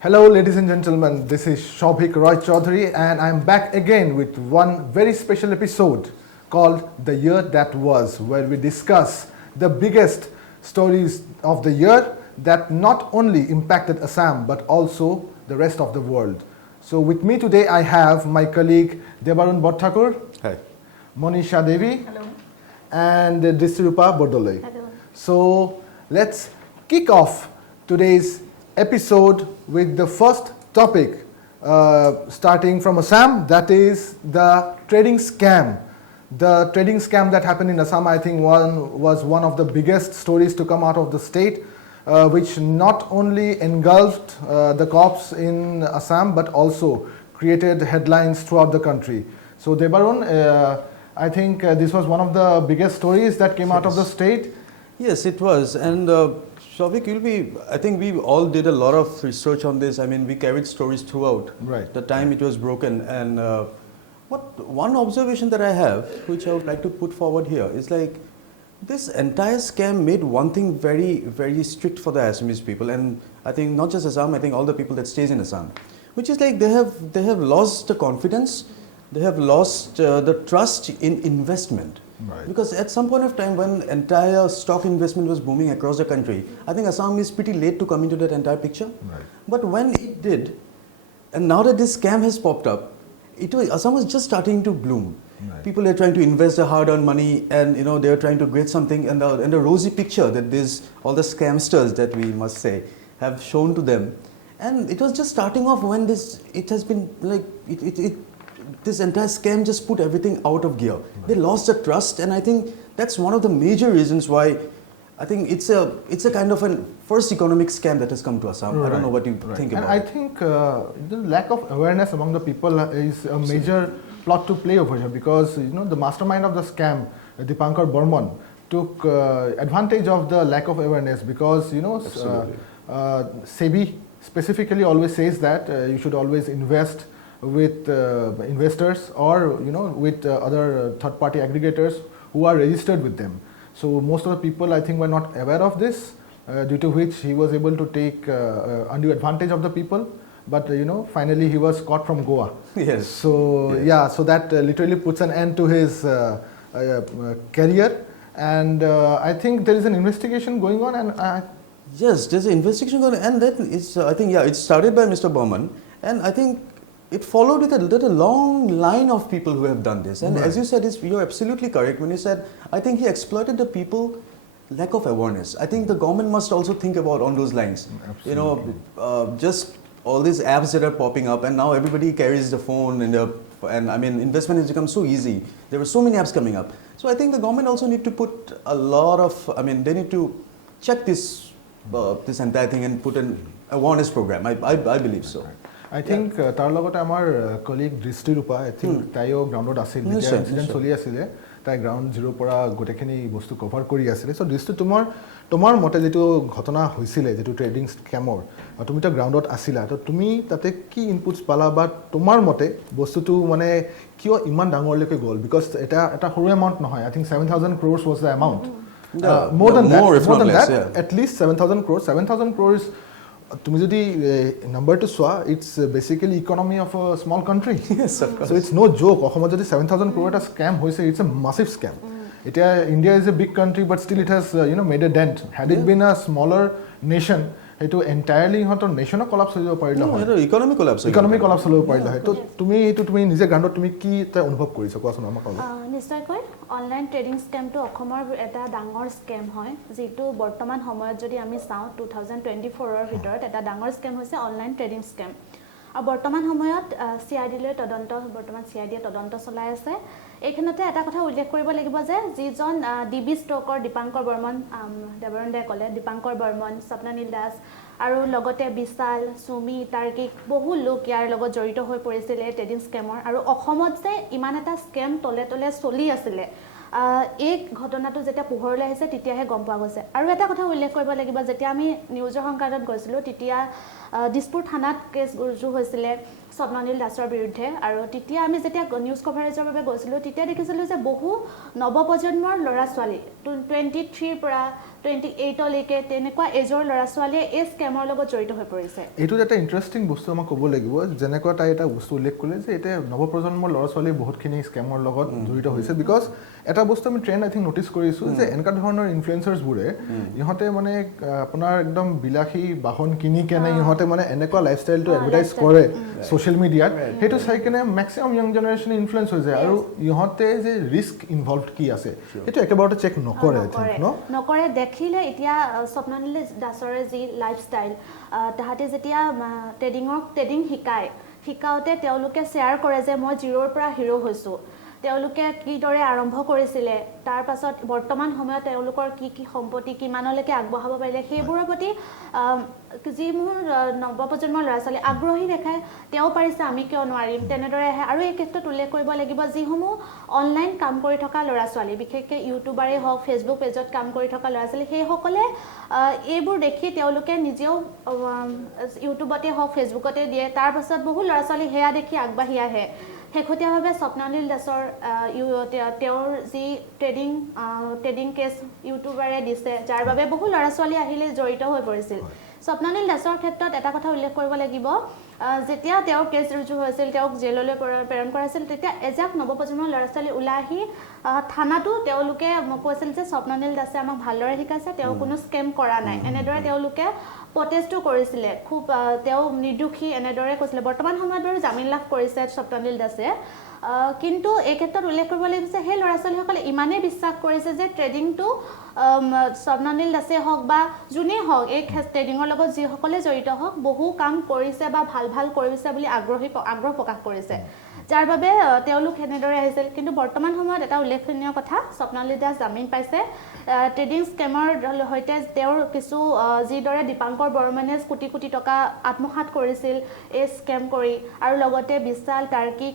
Hello, ladies and gentlemen. This is Shobhik Roy Chaudhary, and I'm back again with one very special episode called The Year That Was, where we discuss the biggest stories of the year that not only impacted Assam but also the rest of the world. So, with me today, I have my colleague Debarun Bhattakur, Hi. Monisha Devi, Hello. and Distrirupa Bodole. Hello. So let's kick off today's episode with the first topic, starting from Assam, that is the trading scam. The trading scam that happened in Assam, I think, was one of the biggest stories to come out of the state, which not only engulfed the cops in Assam but also created headlines throughout the country. So Debarun, I think this was one of the biggest stories that came out of the state. Yes, it was. And Shavik, I think we all did a lot of research on this. I mean, we carried stories throughout the time it was broken. And one observation that I have, which I would like to put forward here, is like this entire scam made one thing very, very strict for the Assamese people. And I think not just Assam, I think all the people that stays in Assam, which is like they have lost the confidence. They have lost the trust in investment. Right. Because at some point of time when entire stock investment was booming across the country, I think Assam is pretty late to come into that entire picture. Right. But when it did, and now that this scam has popped up, Assam was just starting to bloom. Right. People are trying to invest their hard-earned money, and they are trying to create something, and the rosy picture that all the scamsters that we must say have shown to them. And it was just starting off when this entire scam just put everything out of gear. Right. They lost the trust, and I think that's one of the major reasons why I think it's a kind of a first economic scam that has come to Assam. Right. I don't know what you think about it. And I think the lack of awareness among the people is a major plot to play over here, because the mastermind of the scam, Dipankar Burman, took advantage of the lack of awareness, because SEBI specifically always says that you should always invest with investors or with other third-party aggregators who are registered with them. So most of the people, I think, were not aware of this, due to which he was able to take undue advantage of the people. But finally he was caught from Goa. Yes. So yes. So that literally puts an end to his career. And I think there is an investigation going on, and yes, there's an investigation going on, and that is I think it started by Mr. Burman, and I think it followed with a long line of people who have done this. And right. as you said, you're absolutely correct when you said, I think he exploited the people lack of awareness. I think the government must also think about on those lines. Absolutely. Just all these apps that are popping up, and now everybody carries the phone, and I mean, investment has become so easy. There are so many apps coming up. So I think the government also need to put a lot of, they need to check this entire thing and put an awareness program. I believe so. Right. I think তাৰ লগতে আমাৰ colleague Drishtirupa, I think তাইও গ্ৰাউণ্ডত আছিল, যেতিয়া incident চলি আছিলে, তাই গ্ৰাউণ্ড জিৰোৰ পৰা গোটেইখিনি বস্তু কভাৰ কৰি আছিলে। চ' দৃষ্টি তোমাৰ মতে যিটো ঘটনা হৈছিলে, যিটো ট্ৰেডিং স্কেমৰ, তুমি তো গ্ৰাউণ্ডত আছিলা, তো তুমি তাতে কি ইনপুটছ পালা, বা তোমাৰ মতে বস্তুটো মানে কিয় ইমান ডাঙৰলৈকে গ'ল? বিকজ এটা সৰু এমাউণ্ট নহয়। I think 7,000 crores was the amount. More than that, at least 7,000 crores. 7,000 crores, তুমি যদি নাম্বাৰটো চোৱা, it's basically economy of a small country. Yes, of course. So it's no joke. অসমত যদি 7,000 crore এটা scam হৈছে, it's a massive scam. এতিয়া India is a big country, but still it has made a dent. Had it been a smaller nation, সেইটো entirely ইহঁতৰ নেশ্যনো collapse হৈ যাব পাৰিলে হয়। ইকনমি কলাপছ হৈ যাব পাৰিলে হয়। তো তুমি নিজে গ্ৰাউণ্ডত তুমি কি এটা অনুভৱ কৰিছা, কোৱাচোন আমাক অলপ। নিশ্চয়কৈ অনলাইন ট্ৰেডিং স্কেমটো অসমৰ এটা ডাঙৰ স্কেম হয়, যিটো বৰ্তমান সময়ত যদি আমি চাওঁ 2024ৰ ভিতৰত এটা ডাঙৰ স্কেম হৈছে অনলাইন ট্ৰেডিং স্কেম। আৰু বৰ্তমান সময়ত CID-লৈ তদন্ত চলাই আছে। এইখিনিতে এটা কথা উল্লেখ কৰিব লাগিব যে যিজন DB ষ্টকৰ দীপাংকৰ বৰ্মন, দেৱৰণ দাই ক'লে, দীপাংকৰ বৰ্মন, স্বপ্ননীল দাস আৰু লগতে বিশাল, সুমি, তাৰ্কিক, বহু লোক ইয়াৰ লগত জড়িত হৈ পৰিছিলে ট্ৰেডিং স্কেমৰ। আৰু অসমত যে ইমান এটা স্কেম তলে চলি আছিলে, এই ঘটনাটো যেতিয়া পোহৰলৈ আহিছে তেতিয়াহে গম পোৱা গৈছে। আৰু এটা কথা উল্লেখ কৰিব লাগিব, যেতিয়া আমি নিউজৰ সংবাদত গৈছিলোঁ, তেতিয়া দিছপুৰ থানাত কেছ ৰুজু হৈছিলে স্বপ্ননীল দাসৰ বিৰুদ্ধে। আৰু তেতিয়া আমি যেতিয়া নিউজ কভাৰেজৰ বাবে গৈছিলোঁ, তেতিয়া দেখিছিলোঁ যে বহু নৱপ্ৰজন্মৰ ল'ৰা ছোৱালী 23 পৰা 28 লৈকে তেনেকুৱা এজৰ ল'ৰা ছোৱালীয়ে এই স্কেমৰ লগত জড়িত হৈ পৰিছে এইটো এটা ইন্টাৰেষ্টিং বস্তু আমাক ক'ব লাগিব যেনেকুৱা তাই এটা বস্তু উল্লেখ কৰিলে যে এতিয়া নৱপ্ৰজন্মৰ ল'ৰা ছোৱালী বহুতখিনি স্কেমৰ লগত জড়িত হৈছে বিকজ এটা বস্তু আমি ট্ৰেণ্ড আই থিংক নটিচ কৰিছোঁ যে এনেকুৱা ধৰণৰ ইনফ্লুৱেঞ্চাৰ্ছবোৰে ইহঁতে মানে আপোনাৰ একদম বিলাসী বাহন কিনি কেনে ইহঁতে মানে এনেকুৱা লাইফষ্টাইলটো এডভাৰটাইজ কৰে ছ'চিয়েল মিডিয়াত সেইটো চাই কেনে মেক্সিমাম য়ং জেনেৰেশ্যনে ইনফ্লুৱেঞ্চ হৈ যায় আৰু ইহঁতে যে ৰিস্ক ইনভলভড কি আছে সেইটো একেবাৰতে চেক নকৰে নকৰে দেখিলে এতিয়া স্বপ্নালীল দাসৰে যি লাইফষ্টাইল তাহাঁতে যেতিয়া ট্ৰেডিং শিকাওঁতে তেওঁলোকে শ্বেয়াৰ কৰে যে মই জিৰ'ৰ পৰা হিৰ' হৈছোঁ তেওঁলোকে কিদৰে আৰম্ভ কৰিছিলে তাৰ পাছত বৰ্তমান সময়ত তেওঁলোকৰ কি সম্পত্তি কিমানলৈকে আগবঢ়াব পাৰিলে সেইবোৰৰ প্ৰতি যি মোৰ নৱপ্ৰজন্মৰ ল'ৰা ছোৱালী আগ্ৰহী দেখায় তেওঁ পাৰিছে আমি কিয় নোৱাৰিম তেনেদৰে আহে আৰু এই ক্ষেত্ৰত উল্লেখ কৰিব লাগিব যিসমূহ অনলাইন কাম কৰি থকা ল'ৰা ছোৱালী বিশেষকৈ ইউটিউবাৰেই হওক ফেচবুক পেজত কাম কৰি থকা ল'ৰা ছোৱালী সেইসকলে এইবোৰ দেখি তেওঁলোকে নিজেও ইউটিউবতে হওক ফেচবুকতে দিয়ে তাৰ পাছত বহু ল'ৰা ছোৱালী সেয়া দেখি আগবাঢ়ি আহে শেহতীয়াভাৱে স্বপ্নালীল দাসৰ তেওঁৰ যি ট্ৰেডিং কেছ ইউটিউবাৰে দিছে যাৰ বাবে বহু ল'ৰা ছোৱালী আহিলে জড়িত হৈ পৰিছিল স্বপ্নালীল দাসৰ ক্ষেত্ৰত এটা কথা উল্লেখ কৰিব লাগিব যেতিয়া তেওঁৰ কেছ ৰুজু হৈছিল তেওঁক জেললৈ প্ৰেৰণ কৰা হৈছিল তেতিয়া এজাক নৱপ্ৰজন্মৰ ল'ৰা ছোৱালী ওলাই আহি থানাতো তেওঁলোকে কৈছিল যে স্বপ্নালীল দাসে আমাক ভালদৰে শিকাইছে তেওঁ কোনো স্কেম কৰা নাই এনেদৰে তেওঁলোকে প্ৰটেষ্টো কৰিছিলে খুব তেওঁ নিৰ্দোষী এনেদৰে কৈছিলে বৰ্তমান সময়ত বাৰু জামিন লাভ কৰিছে স্বপ্নালীল দাসে কিন্তু এই ক্ষেত্ৰত উল্লেখ কৰিব লাগিব যে সেই ল'ৰা ছোৱালীসকলে ইমানেই বিশ্বাস কৰিছে যে ট্ৰেডিংটো স্বপ্নালীল দাসে হওক বা যোনেই হওক এই ট্ৰেডিঙৰ লগত যিসকলে জড়িত হওক বহু কাম কৰিছে বা ভাল কৰিছে বুলি আগ্ৰহ প্ৰকাশ কৰিছে যাৰ বাবে তেওঁলোক এনেদৰে আহিছিল কিন্তু বৰ্তমান সময়ত এটা উল্লেখনীয় কথা স্বপ্নালীল দাস জামিন পাইছে ট্ৰেডিং স্কেমৰ সৈতে তেওঁৰ কিছু যিদৰে দীপাংকৰ বৰ্মনে কোটি টকা আত্মসাৎ কৰিছিল এই স্কেম কৰি আৰু লগতে বিশাল তাৰ্কিক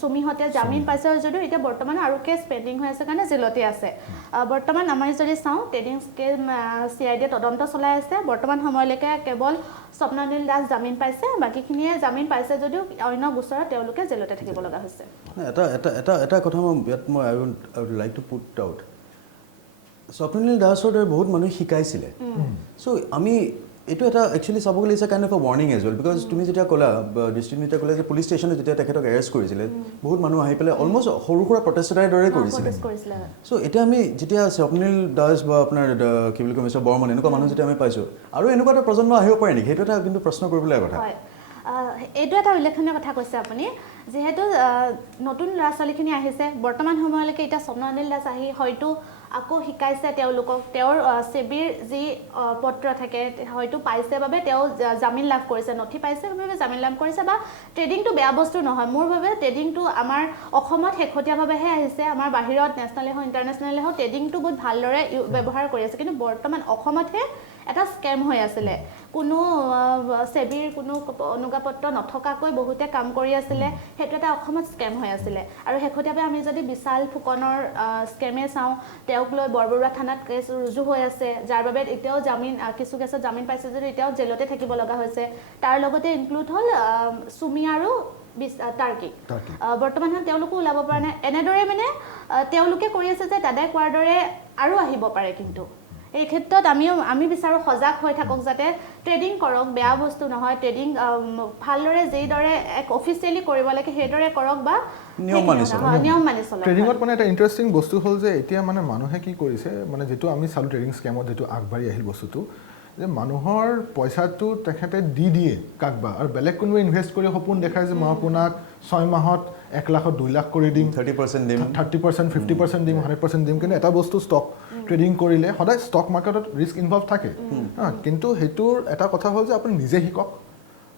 সুমিহঁতে জামিন পাইছে যদিও এতিয়া বৰ্তমান আৰু কেছ পেণ্ডিং হৈ আছে কাৰণে জেলতে আছে বৰ্তমান আমি যদি চাওঁ ট্ৰেডিং স্কেম CID তদন্ত চলাই আছে বৰ্তমান সময়লৈকে কেৱল স্বপ্নালীল দাস জামিন পাইছে বাকীখিনিয়ে জামিন পাইছে যদিও অন্য গোচৰত তেওঁলোকে জেলতে থাকিব লগা হৈছে এটা কথা মই I would like to put out Swapnalil দাসৰ দৰে বহুত মানুহে শিকাইছিলে চ' আমি এইটো এটা একচুৱেলি চাব গ'লে is a kind of A warning age well because তুমি যেতিয়া ক'লা ডিষ্ট্ৰিক্ট যেতিয়া ক'লা যে পুলিচ ষ্টেচনে যেতিয়া তেখেতক এৰেষ্ট কৰিছিলে বহুত মানুহ আহি পেলাই অলমষ্ট সৰু সুৰা প্ৰটেষ্টাৰৰ দৰে কৰিছিলে চ' এতিয়া আমি যেতিয়া স্বপ্নালীল দাস বা আপোনাৰ কি বুলি কয় মিষ্টাৰ বৰ্মন এনেকুৱা মানুহ যেতিয়া আমি পাইছোঁ আৰু এনেকুৱা এটা প্ৰজন্ম আহিব পাৰে নেকি সেইটো এটা কিন্তু প্ৰশ্ন কৰিবলগীয়া কথা এইটো এটা উল্লেখনীয় কথা কৈছে আপুনি যিহেতু নতুন ল'ৰা ছোৱালীখিনি আহিছে বৰ্তমান সময়লৈকে এতিয়া স্বপ্নালীল দাস আহি হয়তো আকৌ শিকাইছে তেওঁলোকক তেওঁৰ সেবিৰ যি পত্ৰ থাকে হয়তো পাইছে বাবে তেওঁ জামিন লাভ কৰিছে নথি পাইছে বাবে জামিন লাভ কৰিছে বা ট্ৰেডিংটো বেয়া বস্তু নহয় মোৰ বাবে ট্ৰেডিংটো আমাৰ অসমত শেহতীয়াভাৱেহে আহিছে আমাৰ বাহিৰত নেশ্যনেলে হওক ইণ্টাৰনেশ্যনেলে হওক ট্ৰেডিংটো বহুত ভালদৰে ব্যৱহাৰ কৰি আছে কিন্তু বৰ্তমান অসমতহে এটা স্কেম হৈ আছিলে কোনো সেবিৰ কোনো অনুজ্ঞাপত্ৰ নথকাকৈ বহুতে কাম কৰি আছিলে সেইটো এটা অসমত স্কেম হৈ আছিলে আৰু শেহতীয়াভাৱে আমি যদি বিশাল ফুকনৰ স্কেমে চাওঁ তেওঁক লৈ বৰবৰুৱা থানাত কেছ ৰুজু হৈ আছে যাৰ বাবে এতিয়াও কিছু কেছত জামিন পাইছে যদি এতিয়াও জেলতে থাকিব লগা হৈছে তাৰ লগতে ইনক্লুড হ'ল সুমি আৰু তাৰ্কিক বৰ্তমান তেওঁলোকো ওলাব পৰা নাই এনেদৰে মানে তেওঁলোকে কৰি আছে যে দাদাই কোৱাৰ দৰে আৰু আহিব পাৰে কিন্তু এই ক্ষেত্ৰত আমি বিচাৰো সজাগ হৈ থাকক যাতে ট্ৰেডিং কৰক বেয়া বস্তু নহয় ট্ৰেডিং ভালদৰে যেইদৰে এক অফিচিয়েলি কৰিব লাগে সেইদৰে কৰক বা নিয়ম মানি চলক ট্ৰেডিঙত মানে এটা ইণ্টাৰেষ্টিং বস্তু হ'ল যে এতিয়া মানে মানুহে কি কৰিছে মানে যিটো আমি চালোঁ ট্ৰেডিং স্কেমত যিটো আগবাঢ়ি আহিল বস্তুটো যে মানুহৰ পইচাটো তেখেতে দিয়ে কাকবা আৰু বেলেগ কোনোবাই ইনভেষ্ট কৰি সপোন দেখায় যে মই আপোনাক 6 মাহত 1 লাখত 2 লাখ কৰি দিম 30% দিম 50% দিম 100% দিম কিন্তু এটা বস্তু ষ্টক ট্ৰেডিং কৰিলে সদায় ষ্টক মাৰ্কেটত ৰিস্ক ইনভলভ থাকে কিন্তু সেইটোৰ এটা কথা হ'ল যে আপুনি নিজে শিকক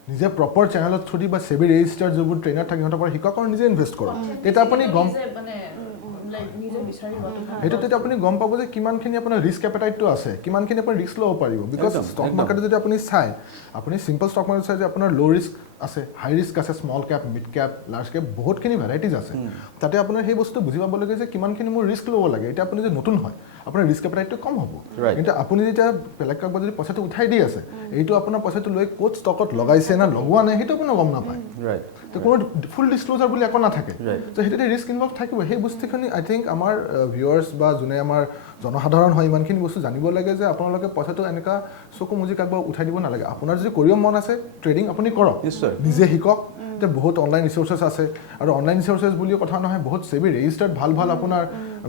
নিজে প্ৰপাৰ চেনেলত থ্ৰু দি বা সেবি ৰেজিষ্টাৰ যিবোৰ ট্ৰেইনাৰ থাকে সিহঁতৰ পৰা শিকক আৰু নিজে ইনভেষ্ট কৰক তেতিয়া আপুনি সেইটো তেতিয়া আপুনি গম পাব যে কিমানখিনি আপোনাৰ ৰিস্ক এপেটাইটটো আছে কিমানখিনি আপুনি ৰিস্ক ল'ব পাৰিব বিকজ ষ্টক মাৰ্কেটত যদি আপুনি চাই আপুনি চিম্পল ষ্টক মাৰ্কেট চাই যে আপোনাৰ ল' ৰিস্ক আছে হাই ৰিস্ক আছে small cap mid cap large cap বহুতখিনি ভেৰাইটিজ আছে তাতে আপোনাৰ সেই বস্তু বুজি পাব লাগে যে কিমানখিনি মোৰ ৰিস্ক ল'ব লাগে এতিয়া আপুনি যে নতুন হয় আপোনাৰ ৰিস্ক এপেটাইটটো কম হ'ব কিন্তু আপুনি যেতিয়া বেলেগ কাৰোবাৰ যদি পইচাটো উঠাই দি আছে এইটো আপোনাৰ পইচাটো লৈ ক'ত ষ্টকত লগাইছে না লগোৱা নাই সেইটো আপুনি গম নাপায় তো কোনো ফুল ডিছক্লোজাৰ বুলি একো নাথাকে তো সেইটোতে ৰিস্ক ইনভলভ থাকিব সেই বস্তুখিনি আই থিংক আমাৰ ভিউৱাৰ্ছ বা যোনে আমাৰ জনসাধাৰণ হয় ইমানখিনি বস্তু জানিব লাগে যে আপোনালোকে পইচাটো এনেকুৱা চকু মুজি কাৰোবাৰ উঠাই দিব নালাগে আপোনাৰ যদি কৰিব মন আছে ট্ৰেডিং আপুনি কৰক নিজে শিকক যে বহুত অনলাইন ৰিচোৰ্চেছ আছে আৰু অনলাইন ৰিচোৰ্চেছ বুলিও কথা নহয় বহুত সেবি ৰেজিষ্টাৰ্ড ভাল ভাল আপোনাৰ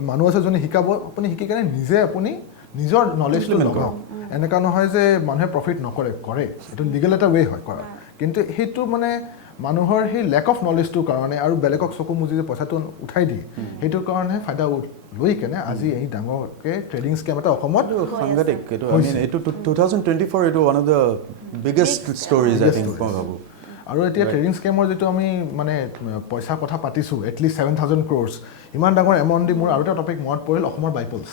মানুহ আছে যোনে শিকাব আপুনি শিকি কেনে নিজে আপুনি নিজৰ নলেজটো লগাওক এনেকুৱা নহয় যে মানুহে প্ৰফিট নকৰে কৰে এইটো লিগেল এটা ৱে হয় কৰা কিন্তু সেইটো মানে মানুহৰ সেই লেক অফ নলেজটোৰ কাৰণে আৰু বেলেগক চকু মুজি যে পইচাটো উঠাই দিয়ে সেইটোৰ কাৰণে ফাইদা লৈ কেনে আজি এই ডাঙৰকে ট্ৰেডিং স্কেম এটা অসমত সাংঘাতিক এইটো আই মিন এইটো 2024 এইটো one of the biggest stories I think মই ভাবোঁ আৰু এতিয়া ট্ৰেডিং স্কেমৰ যিটো আমি মানে পইচা কথা পাতিছোঁ এটলিষ্ট 7,000 crores ইমান ডাঙৰ এমাউণ্ট দি মোৰ আৰু এটা টপিক মনত পৰিল অসমৰ বাইপলছ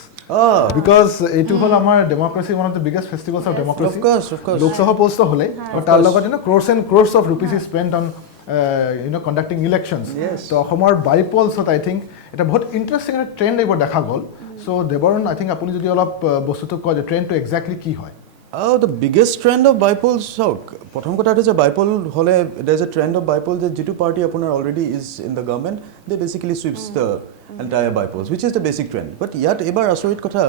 বিকজ এইটো হ'ল আমাৰ democracy one of the biggest festivals of democracy Lok Sabha post হ'লে আৰু তাৰ লগত crores and crores of rupees is spent on conducting elections তো অসমৰ বাইপলছত আই থিংক এটা বহুত ইণ্টাৰেষ্টিং এটা ট্ৰেণ্ড এইবোৰ দেখা গ'ল চ' দেৱৰণ আই থিংক আপুনি যদি অলপ বস্তুটো কয় যে ট্ৰেণ্ডটো এক্সেক্টলি কি হয় the biggest trend of bypoll চাওক প্ৰথম কথাটো যে বাইপল হ'লে there is a trend of bypoll যে যিটো পাৰ্টি আপোনাৰ already is in the government they basically sweeps the entire bypolls which is the basic trend but ইয়াত এইবাৰ আচৰিত কথা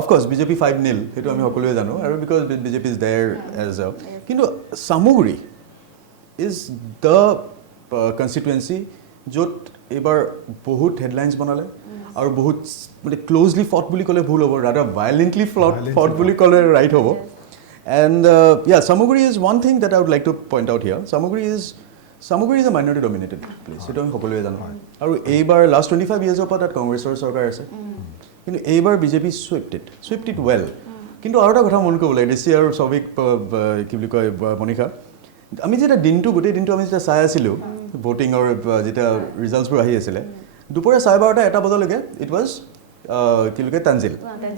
অফক'ৰ্ছ বিজেপি 5-0 সেইটো আমি সকলোৱে জানো আৰু because BJP is there as a কিন্তু চামগুৰি ইজ দ্য কনষ্টিটুৱেঞ্চি য'ত এইবাৰ বহুত হেডলাইনছ বনালে আৰু বহুত মানে ক্ল'জলি ফট বুলি ক'লে ভুল হ'ব ৰাদাৰ ভাইলেণ্টলি ফট বুলি ক'লে ৰাইট হ'ব and Samaguri is one thing that I would like to point out here Samaguri is a minority dominated place সেইটো আমি সকলোৱে জানো আৰু এইবাৰ লাষ্ট 25 yearsৰ পৰা তাত কংগ্ৰেছৰ চৰকাৰ আছে কিন্তু এইবাৰ বিজেপি চুইপ্ট ইট ৱেল কিন্তু আৰু এটা কথা মন কৰিব লাগে ঋষি আৰু চৌবিক কি বুলি কয় মণিষা আমি যেতিয়া গোটেই দিনটো আমি যেতিয়া চাই আছিলোঁ ভোটিঙৰ যেতিয়া ৰিজাল্টছবোৰ আহি আছিলে দুপৰীয়া 12:30 এটা বজালৈকে ইট ৱাজ কি বুলি কয় তানজিল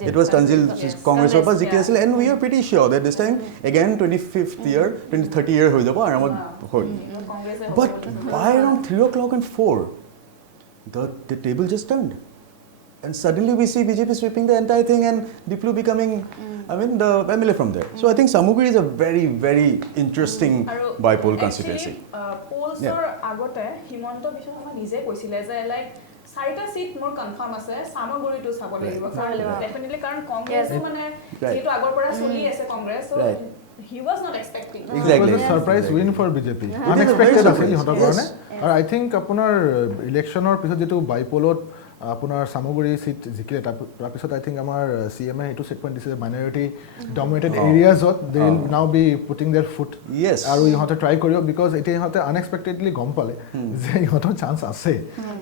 ইট ৱাজ তানজিল কংগ্ৰেছৰ পৰা জিকি আছিলে and we are pretty sure that this time again 25th year 30 year হৈ যাব আৰামত হৈ but by around 3 o'clock and 4 the table just turned and suddenly we see BJP sweeping the entire thing and Diplu becoming the MLA from there. So I think Samugri is a very, very interesting bipolar constituency. Polls agote Himonto Biswa Sharma nije koisile je like 4টা seat more confirm ase Samugri to sabo lagibo definitely karon Congress mane jeto agor pora choli ase Congress so he was not expecting exactly it was a surprise win for BJP unexpected asil hotar karone আৰু I think আপোনাৰ ইলেকশ্যনৰ পিছত যেটো বাইপলত আপোনাৰ সামগ্ৰী seat জিকিলে তাৰপিছত I think আমাৰ CMA এইটো ষ্টেটমেণ্ট দিছে মাইনৰিটি ডমিনেটেড এৰিয়াজত they will now be putting their foot আৰু ইহঁতে ট্ৰাই কৰিব বিকজ এতিয়া ইহঁতে আনএক্সপেক্টেডলি গম পালে যে ইহঁতৰ চান্স আছে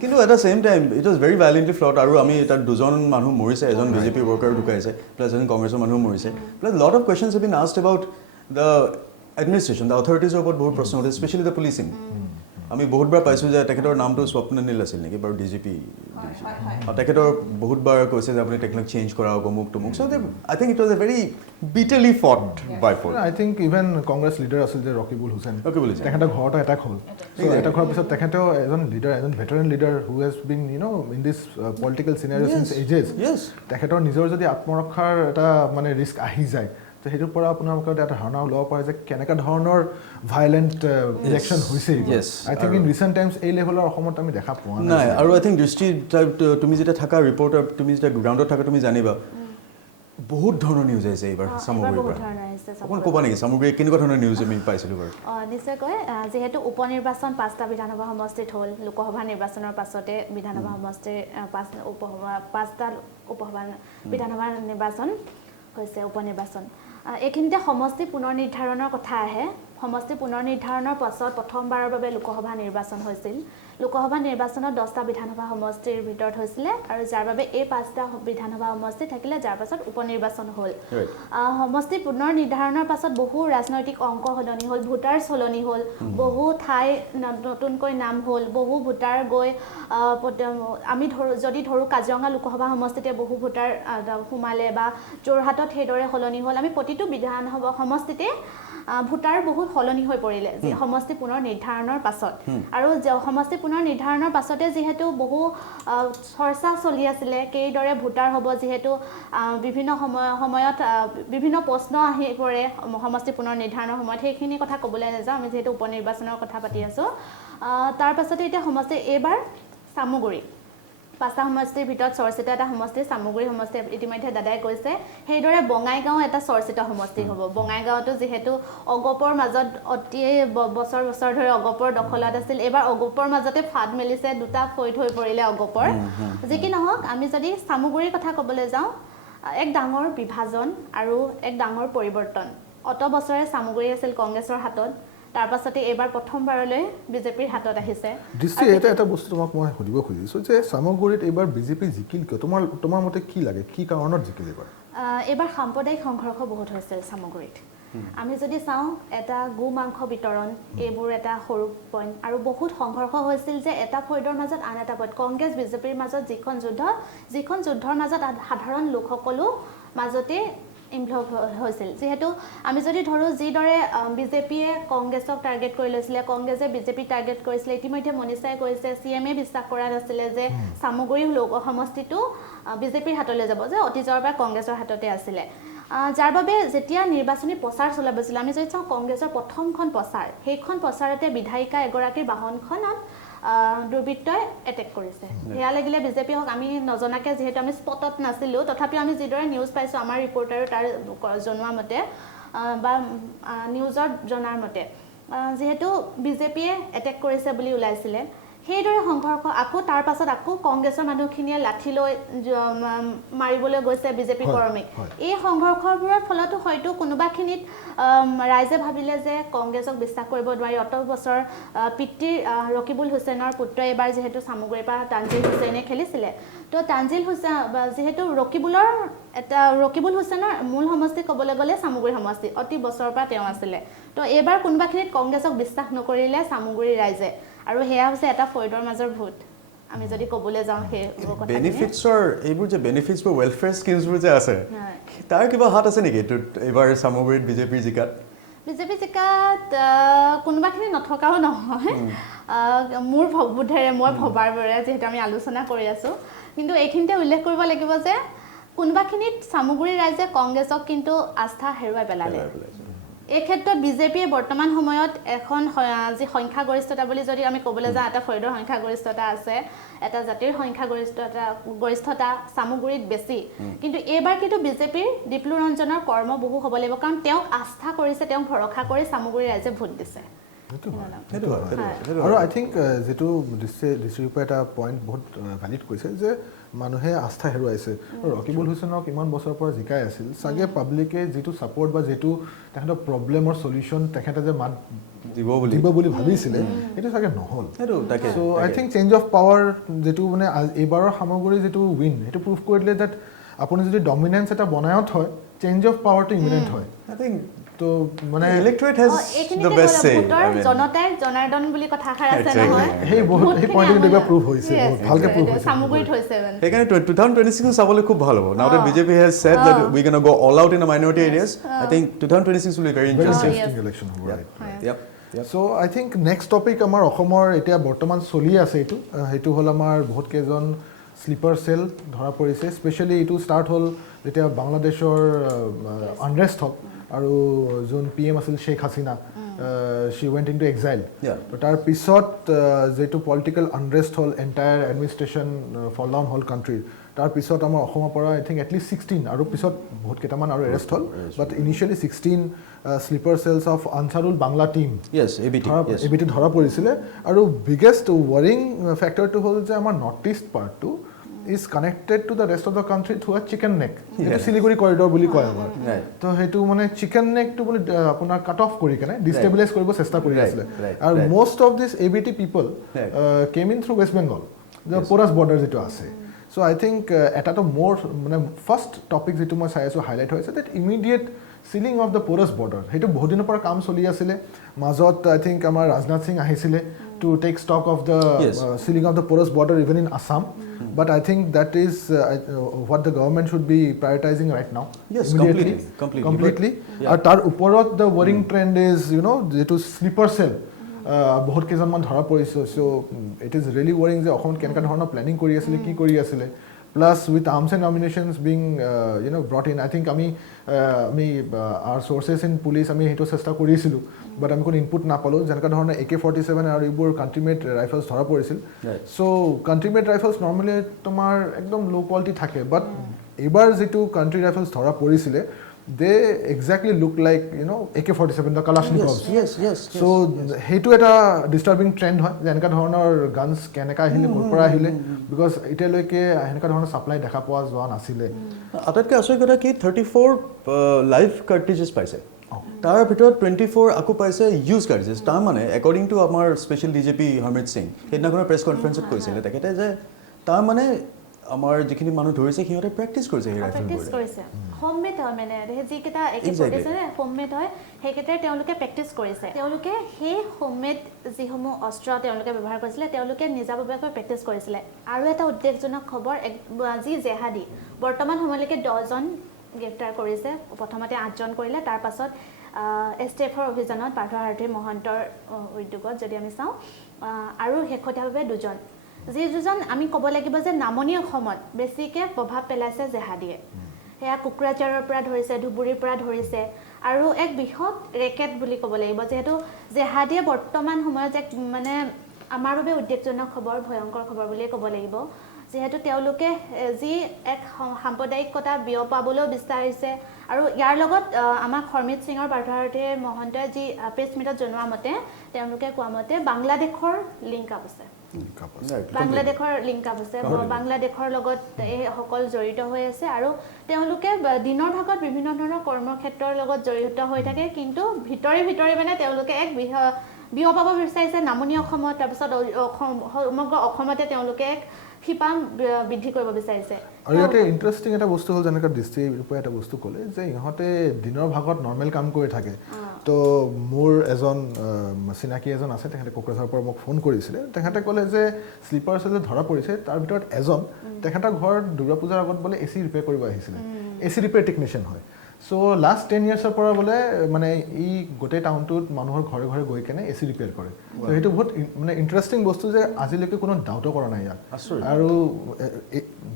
কিন্তু at the same time it was very violently fought আৰু আমি তাত দুজন মানুহ মৰিছে এজন বিজেপি ৱৰ্কাৰ ঢুকাইছে প্লাছ এজন কংগ্ৰেছৰ মানুহ মৰিছে plus lot of questions have been asked about the administration the অথৰিটিজৰ ওপৰত বহুত প্ৰশ্ন উঠে স্পেচিয়েলি দ্য পুলিচিং আমি বহুতবাৰ পাইছোঁ যে তেখেতৰ নামটো স্বপ্ননীল আছিল নেকি বাৰু ডিজিপি তেখেতৰ বহুতবাৰ কৈছে যে আপুনি টেকনিক চেঞ্জ কৰাওক অমুক তমুক so' I think it was a very bitterly fought bypoll I think even Congress leader আছিল যে ৰকিবুল হুছেইন তেখেতৰ ঘৰতো এটাক হ'ল এটাক হোৱাৰ পিছত তেখেতেও এজন veteran leader who has been in this political scenario' since ages তেখেতৰ নিজৰ যদি আত্মৰক্ষাৰ এটা মানে ৰিস্ক আহি যায় তো সেইটোৰ পৰা আপোনালোকে এটা ধাৰণা ল'ব পাৰে যে কেনেকুৱা ধৰণৰ ভাইলেণ্ট ইলেকশ্যন হৈছে I think in recent times এই লেভেলৰ অসমত আমি দেখা পোৱা নাই আৰু আই থিংক দৃষ্টি তুমি যেতিয়া থাকা ৰিপৰ্টাৰ তুমি যেতিয়া গ্ৰাউণ্ডত থাকা তুমি জানিবা বহুত ধৰণৰ নিউজ আহিছে এইবাৰ সামগ্ৰীৰ পৰা অকণ ক'বা নেকি সামগ্ৰী কেনেকুৱা ধৰণৰ নিউজ আমি পাইছিলোঁ বাৰু নিশ্চয়কৈ যিহেতু উপ নিৰ্বাচন 5টা বিধানসভা সমষ্টিত হ'ল লোকসভা নিৰ্বাচনৰ পাছতে বিধানসভা সমষ্টিৰ 5টা বিধানসভা নিৰ্বাচন হৈছে উপ নিৰ্বাচন এইখিনিতে সমষ্টি পুনৰ নিৰ্ধাৰণৰ কথা আহে সমষ্টি পুনৰ নিৰ্ধাৰণৰ পাছত প্ৰথমবাৰৰ বাবে লোকসভা নিৰ্বাচন হৈছিল লোকসভা নিৰ্বাচনত 10টা বিধানসভা সমষ্টিৰ ভিতৰত হৈছিলে আৰু যাৰ বাবে এই 5টা বিধানসভা সমষ্টি থাকিলে যাৰ পাছত উপ নিৰ্বাচন হ'ল সমষ্টি পুনৰ নিৰ্ধাৰণৰ পাছত বহু ৰাজনৈতিক অংক সলনি হ'ল ভোটাৰ সলনি হ'ল বহু ঠাই নতুনকৈ নাম হ'ল বহু ভোটাৰ গৈ আমি যদি ধৰো কাজিৰঙা লোকসভা সমষ্টিতে বহু ভোটাৰ সোমালে বা যোৰহাটত সেইদৰে সলনি হ'ল আমি প্ৰতিটো বিধানসভা সমষ্টিতে ভোটাৰ বহুত সলনি হৈ পৰিলে যে সমষ্টি পুনৰ নিৰ্ধাৰণৰ পাছত আৰু সমষ্টি পুনৰ নিৰ্ধাৰণৰ পাছতে যিহেতু বহু চৰ্চা চলি আছিলে কেইদৰে ভোটাৰ হ'ব যিহেতু বিভিন্ন সময়ত বিভিন্ন প্ৰশ্ন আহি পৰে সমষ্টি পুনৰ নিৰ্ধাৰণৰ সময়ত সেইখিনি কথা ক'বলৈ নাযাওঁ আমি যিহেতু উপনিৰ্বাচনৰ কথা পাতি আছোঁ তাৰ পাছতে এতিয়া সমষ্টি এইবাৰ চামুগুৰি 5টা সমষ্টিৰ ভিতৰত চৰ্চিত এটা সমষ্টি চামুগুৰি সমষ্টি ইতিমধ্যে দাদাই কৈছে সেইদৰে বঙাইগাঁও এটা চৰ্চিত সমষ্টি হ'ব বঙাইগাঁওতো যিহেতু অগপৰ মাজত অতি বছৰ ধৰি অগপৰ দখলত আছিল এবাৰ অগপৰ মাজতে ফাদ মেলিছে দুটা ফৈদ হৈ পৰিলে অগপৰ যি কি নহওক আমি যদি চামুগুৰিৰ কথা ক'বলৈ যাওঁ এক ডাঙৰ বিভাজন আৰু এক ডাঙৰ পৰিৱৰ্তন অত বছৰে চামুগুৰি আছিল কংগ্ৰেছৰ হাতত তাৰ পাছতে এবাৰ প্ৰথমবাৰলৈ বিজেপিৰ হাতত আহিছে দৃষ্টি এটা বস্তু তোমাক মই সুধিব খুজিছোঁ যে চামগুৰিত এবাৰ বিজেপি জিকিল কিয় তোমাৰ মতে কি লাগে কি কাৰণত জিকিল এবাৰ সাম্প্ৰদায়িক সংঘৰ্ষ বহুত হৈছিল চামগুৰিত আমি যদি চাওঁ এটা গো মাংস বিতৰণ এইবোৰ এটা সৰু পইণ্ট আৰু বহুত সংঘৰ্ষ হৈছিল যে এটা ফৈদৰ মাজত আন এটা ফৈদ কংগ্ৰেছ বিজেপিৰ মাজত যিখন যুদ্ধৰ মাজত সাধাৰণ লোকসকলো মাজতে ইনভলভ হৈছিল যেহেতু আমি যদি ধৰো যিদৰে বিজেপিয়ে কংগ্ৰেছক টাৰ্গেট কৰি লৈছিলে কংগ্ৰেছে বিজেপি টাৰ্গেট কৰিছিলে ইতিমধ্যে মনিষাই কৈছে চিএমএ বিশ্বাস কৰা নাছিলে যে চামগুৰি লোক সমষ্টিটো বিজেপিৰ হাতলৈ যাব যে অতীজৰ পৰা কংগ্ৰেছৰ হাততে আছিলে যাৰ বাবে যেতিয়া নিৰ্বাচনী প্ৰচাৰ চলাবছিল আমি যদি চাওঁ কংগ্ৰেছৰ প্ৰথমখন প্ৰচাৰ সেইখন প্ৰচাৰতে বিধায়িকা এগৰাকীৰ বাহনখনত দুৰ্বৃত্তই এটেক কৰিছে হেয়া লাগিলে বিজেপি হওক আমি নজনাকে যেহেতু আমি স্পটত নাছিলো তথাপিও আমি যিদৰে নিউজ পাইছো আমাৰ ৰিপৰ্টাৰো তাৰ জনোৱা মতে বা নিউজত জনাৰ মতে যেহেতু বিজেপিয়ে এটেক কৰিছে বুলি ওলাইছিলে সেইদৰে সংঘৰ্ষ আকৌ তাৰ পাছত আকৌ কংগ্ৰেছৰ মানুহখিনিয়ে লাঠি লৈ মাৰিবলৈ গৈছে বিজেপি কৰ্মীক এই সংঘৰ্ষবোৰৰ ফলতো হয়তো কোনোবাখিনিত ৰাইজে ভাবিলে যে কংগ্ৰেছক বিশ্বাস কৰিব নোৱাৰি অত বছৰ পিতৃ ৰকিবুল হুছেইনৰ পুত্ৰ এবাৰ যেহেতু চামুগুৰিৰ পৰা তানজিল হুছেইনে খেলিছিলে তো তানজিল হুছেইন যেহেতু ৰকিবুল হুছেইনৰ মূল সমষ্টি ক'বলৈ গ'লে চামুগুৰি সমষ্টি অতি বছৰৰ পৰা তেওঁ আছিলে তো এইবাৰ কোনোবাখিনিত কংগ্ৰেছক বিশ্বাস নকৰিলে চামুগুৰি ৰাইজে আৰু হেয়া হৈছে এটা ফৈদৰ মাজৰ ভোট আমি যদি ক'বলৈ যাওঁ সেই বেনিফিটছৰ এইবোৰ যে বেনিফিটছবোৰ ৱেলফেয়াৰ স্কিমছবোৰ যে আছে তাৰ কিবা হাত আছে নেকি এইবাৰ চামগুৰিত বিজেপিৰ জিকাত কোনোবাখিনি নথকাও নহয় মোৰ বোধেৰে মই ভবাৰ দৰে যিহেতু আমি আলোচনা কৰি আছোঁ কিন্তু এইখিনিতে উল্লেখ কৰিব লাগিব যে কোনোবাখিনিত চামগুৰি ৰাইজে কংগ্ৰেছক কিন্তু আস্থা হেৰুৱাই পেলালে এই ক্ষেত্ৰত বিজেপিয়ে বৰ্তমান সময়ত এখন যি সংখ্যাগৰিষ্ঠতা বুলি যদি আমি ক'বলৈ যাওঁ এটা ফৈদৰ সংখ্যাগৰিষ্ঠতা আছে এটা জাতিৰ সংখ্যাগৰিষ্ঠতা চামুগুৰিত বেছি কিন্তু এইবাৰ কিন্তু বিজেপিৰ দীপলু ৰঞ্জনৰ কৰ্ম বহু হ'ব লাগিব কাৰণ তেওঁক আস্থা কৰিছে তেওঁক ভৰসা কৰি চামুগুৰি ৰাইজে ভোট দিছে আৰু আই থিংক যেটো দৃষ্টিৰূপে এটা পইণ্ট বহুত ভ্যালিড কৈছে যে মানুহে আস্থা হেৰুৱাইছে ৰকিবুল হুছেইনক ইমান বছৰৰ পৰা জিকাই আছিল চাগে পাব্লিকে যেটো সাপোৰ্ট বা যেটো তেখেতৰ প্ৰব্লেমৰ সলিউশন তেখেতে যে মাত দিব বুলি ভাবিছিলে এটো চাগে নহল so I think change of power যেটো মানে এবাৰৰ সামগ্ৰী যেটো উইন এটো প্ৰুভ কৰিলে দ্যাট আপুনি যদি ডমিনেন্স এটা বনায়ত হয় চেঞ্জ অফ পাৱাৰটো ইমিনেন্ট হয় আই থিংক তো মানে ইলেক্ট্ৰেট হেজ দ্য বেষ্ট সে জনতাই জনাৰ্দন বুলি কথা খাৰ আছে নহয় সেই পইণ্টটো এবাৰ প্ৰুভ হৈছে ভালকে প্ৰুভ হৈছে সামগ্ৰীত হৈছে সেইকাৰণে 2026 চাবলৈ খুব ভাল হ'ব now that BJP has said that we gonna go all out in the minority areas I think 2026 will be very interesting election হ'ব so I think next topic আমাৰ অসমৰ এতিয়া বৰ্তমান চলি আছে এইটো হ'ল আমাৰ বহুত কেইজন স্লিপাৰ সেল ধৰা পৰিছে স্পেচিয়েলি এইটো ষ্টাৰ্ট হ'ল যেতিয়া বাংলাদেশৰ আনৰেষ্ট হ'ল আৰু যোন পিএম আছিল Sheikh Hasina she went into exile তো তাৰ পিছত যেটো পলিটিক্যাল আনৰেষ্ট হ'ল এন্টায়াৰ এডমিনিষ্ট্ৰেচন ফল ডাউন হ'ল কান্ট্ৰি তাৰ পিছত আমাৰ অসমৰ পৰা আই থিংক এটলিষ্ট 16 আৰু পিছত বহুত কেইটামান আৰু এৰেষ্ট হ'ল but initially 16 sleeper cells of Ansarul Bangla team ABT ধৰা পৰিছিলে আৰু বিগেষ্ট ৱৰিং ফেক্টৰটো হ'ল যে আমাৰ নৰ্থ ইষ্ট পাৰ্টটো is connected to the rest of the country through a chicken neck etu siliguri corridor boli koy amar to hetu mane chicken neck to boli apunar cut off kori kane destabilize koribo chesta kori asile and most of these ABT people came in through West Bengal the porous border jetu ase so I think eta to more mane first topic jetu moi sai asu highlight hoise that immediate sealing of the porous border hetu bahut dinor por kaam choli asile majot I think amar Rajnath Singh ahisile to take stock of the sealing of the porous border even in Assam. But I think that is what the government should be prioritizing right now. Yes, completely. And tar uporot the worrying trend is, you know, to sleeper cell. বহুত কেইজনমান ধৰা পৰিছে, so it is really worrying যে অসমত কেনেকা ধৰণৰ planning কৰি আছিলে, কি কৰি আছিলে, plus with arms and ammunitions being brought in. I think আমি our sources in police আমি হেটো চেষ্টা কৰিছিলো, but আমি কোনো ইনপুট নাপালো যেনেকা ধৰণৰ AK-47 আৰু এইবোৰ কান্ট্ৰি মেড ৰাইফলছ ধৰা পৰিছিল. so country made rifles normally তোমাৰ একদম লো কোৱালিটি থাকে, but এইবাৰ যেটো কান্ট্ৰি ৰাইফলছ ধৰা পৰিছিলে, they exactly look like, you know, AK-47, the Kalashnikovs. Yes. So hetu eta disturbing trend hoy je enka dhoroner guns keneka ahile korpora ahile, because iteloike enka dhoroner supply dekha poa joa nasile. Atatke asoi kotha ki 34 live cartridges paise, tar bhitor 24 aku paise use cartridges. Tar mane according to amar special DGP Harmeet Singh hedna kono press conference koisile takete je tar mane আমাৰ যিখিনি মানুহ ধৰিছে সিহঁতে practice কৰিছে এই rifle practice কৰিছে, homemade হয়, মানে যিকেইটা AK-47 হোমমেড হয় সেইকেইটাৰ তেওঁলোকে প্ৰেক্টিছ কৰিছে, তেওঁলোকে সেই হোমমেড যিসমূহ অস্ত্ৰ তেওঁলোকে ব্যৱহাৰ কৰিছিলে তেওঁলোকে নিজাববীয়াকৈ প্ৰেক্টিছ কৰিছিলে. আৰু এটা উদ্বেগজনক খবৰ, যি জেহাদী বৰ্তমান সময়লৈকে 10জন গ্ৰেপ্তাৰ কৰিছে, প্ৰথমতে 8জন কৰিলে, তাৰ পাছত STFৰ অভিযানত পাৰ্থসাৰথী মহন্তৰ উদ্যোগত যদি আমি চাওঁ, আৰু শেহতীয়াভাৱে 2জন, যি দুজন আমি ক'ব লাগিব যে নামনি অসমত বেছিকৈ প্ৰভাৱ পেলাইছে জেহাদীয়ে. সেয়া কুকুৰাঝাৰৰ পৰা ধৰিছে, ধুবুৰীৰ পৰা ধৰিছে, আৰু এক বৃহৎ ৰেকেট বুলি ক'ব লাগিব, যিহেতু জেহাদীয়ে বৰ্তমান সময়ত এক মানে আমাৰ বাবে উদ্বেগজনক খবৰ, ভয়ংকৰ খবৰ বুলিয়ে ক'ব লাগিব, যিহেতু তেওঁলোকে যি এক সাম্প্ৰদায়িকতা বিয়পাবলৈও বিচাৰিছে. আৰু ইয়াৰ লগত আমাৰ হৰমিত সিঙৰ পাৰ্থসাৰথী মহন্তই যি প্ৰেছ মিটত জনোৱা মতে তেওঁলোকে কোৱা মতে বাংলাদেশৰ লিংক আপ আছে, বাংলাদেশৰ লিংক আপ আছে, বাংলাদেশৰ লগত এই সকল জড়িত হৈ আছে, আৰু তেওঁলোকে দিনৰ ভাগত বিভিন্ন ধৰণৰ কৰ্মক্ষেত্ৰৰ লগত জড়িত হৈ থাকে, কিন্তু ভিতৰি মানে তেওঁলোকে এক বিয়পাব বিচাৰিছে নামনি অসমত, তাৰপিছত সমগ্ৰ অসমতে তেওঁলোকে এক শিপা বৃদ্ধি কৰিব বিচাৰিছে. আৰু ইয়াতে ইণ্টাৰেষ্টিং এটা বস্তু হ'ল, যেনেকৈ দৃষ্টিৰ ওপৰত এটা বস্তু ক'লে যে ইহঁতে দিনৰ ভাগত নৰ্মেল কাম কৰি থাকে. তো মোৰ এজন চিনাকি এজন আছে, তেখেতে কোকৰাঝাৰৰ পৰা মোক ফোন কৰিছিলে, তেখেতে ক'লে যে শ্লিপাৰ চেল ধৰা পৰিছে, তাৰ ভিতৰত এজন তেখেতৰ ঘৰত দুৰ্গা পূজাৰ আগত বোলে AC ৰিপেয়াৰ কৰিব আহিছিলে, AC ৰিপেয়াৰ টেকনিচিয়ান হয়. সো লাষ্ট 10 ইয়াৰ্ছৰ পৰা বোলে মানে ই গোটেই টাউনটোত মানুহৰ ঘৰে ঘৰে গৈ কেনে AC ৰিপেয়াৰ কৰে. তো সেইটো বহুত মানে ইণ্টাৰেষ্টিং বস্তু যে আজিলৈকে কোনো ডাউটো কৰা নাই ইয়াক. আৰু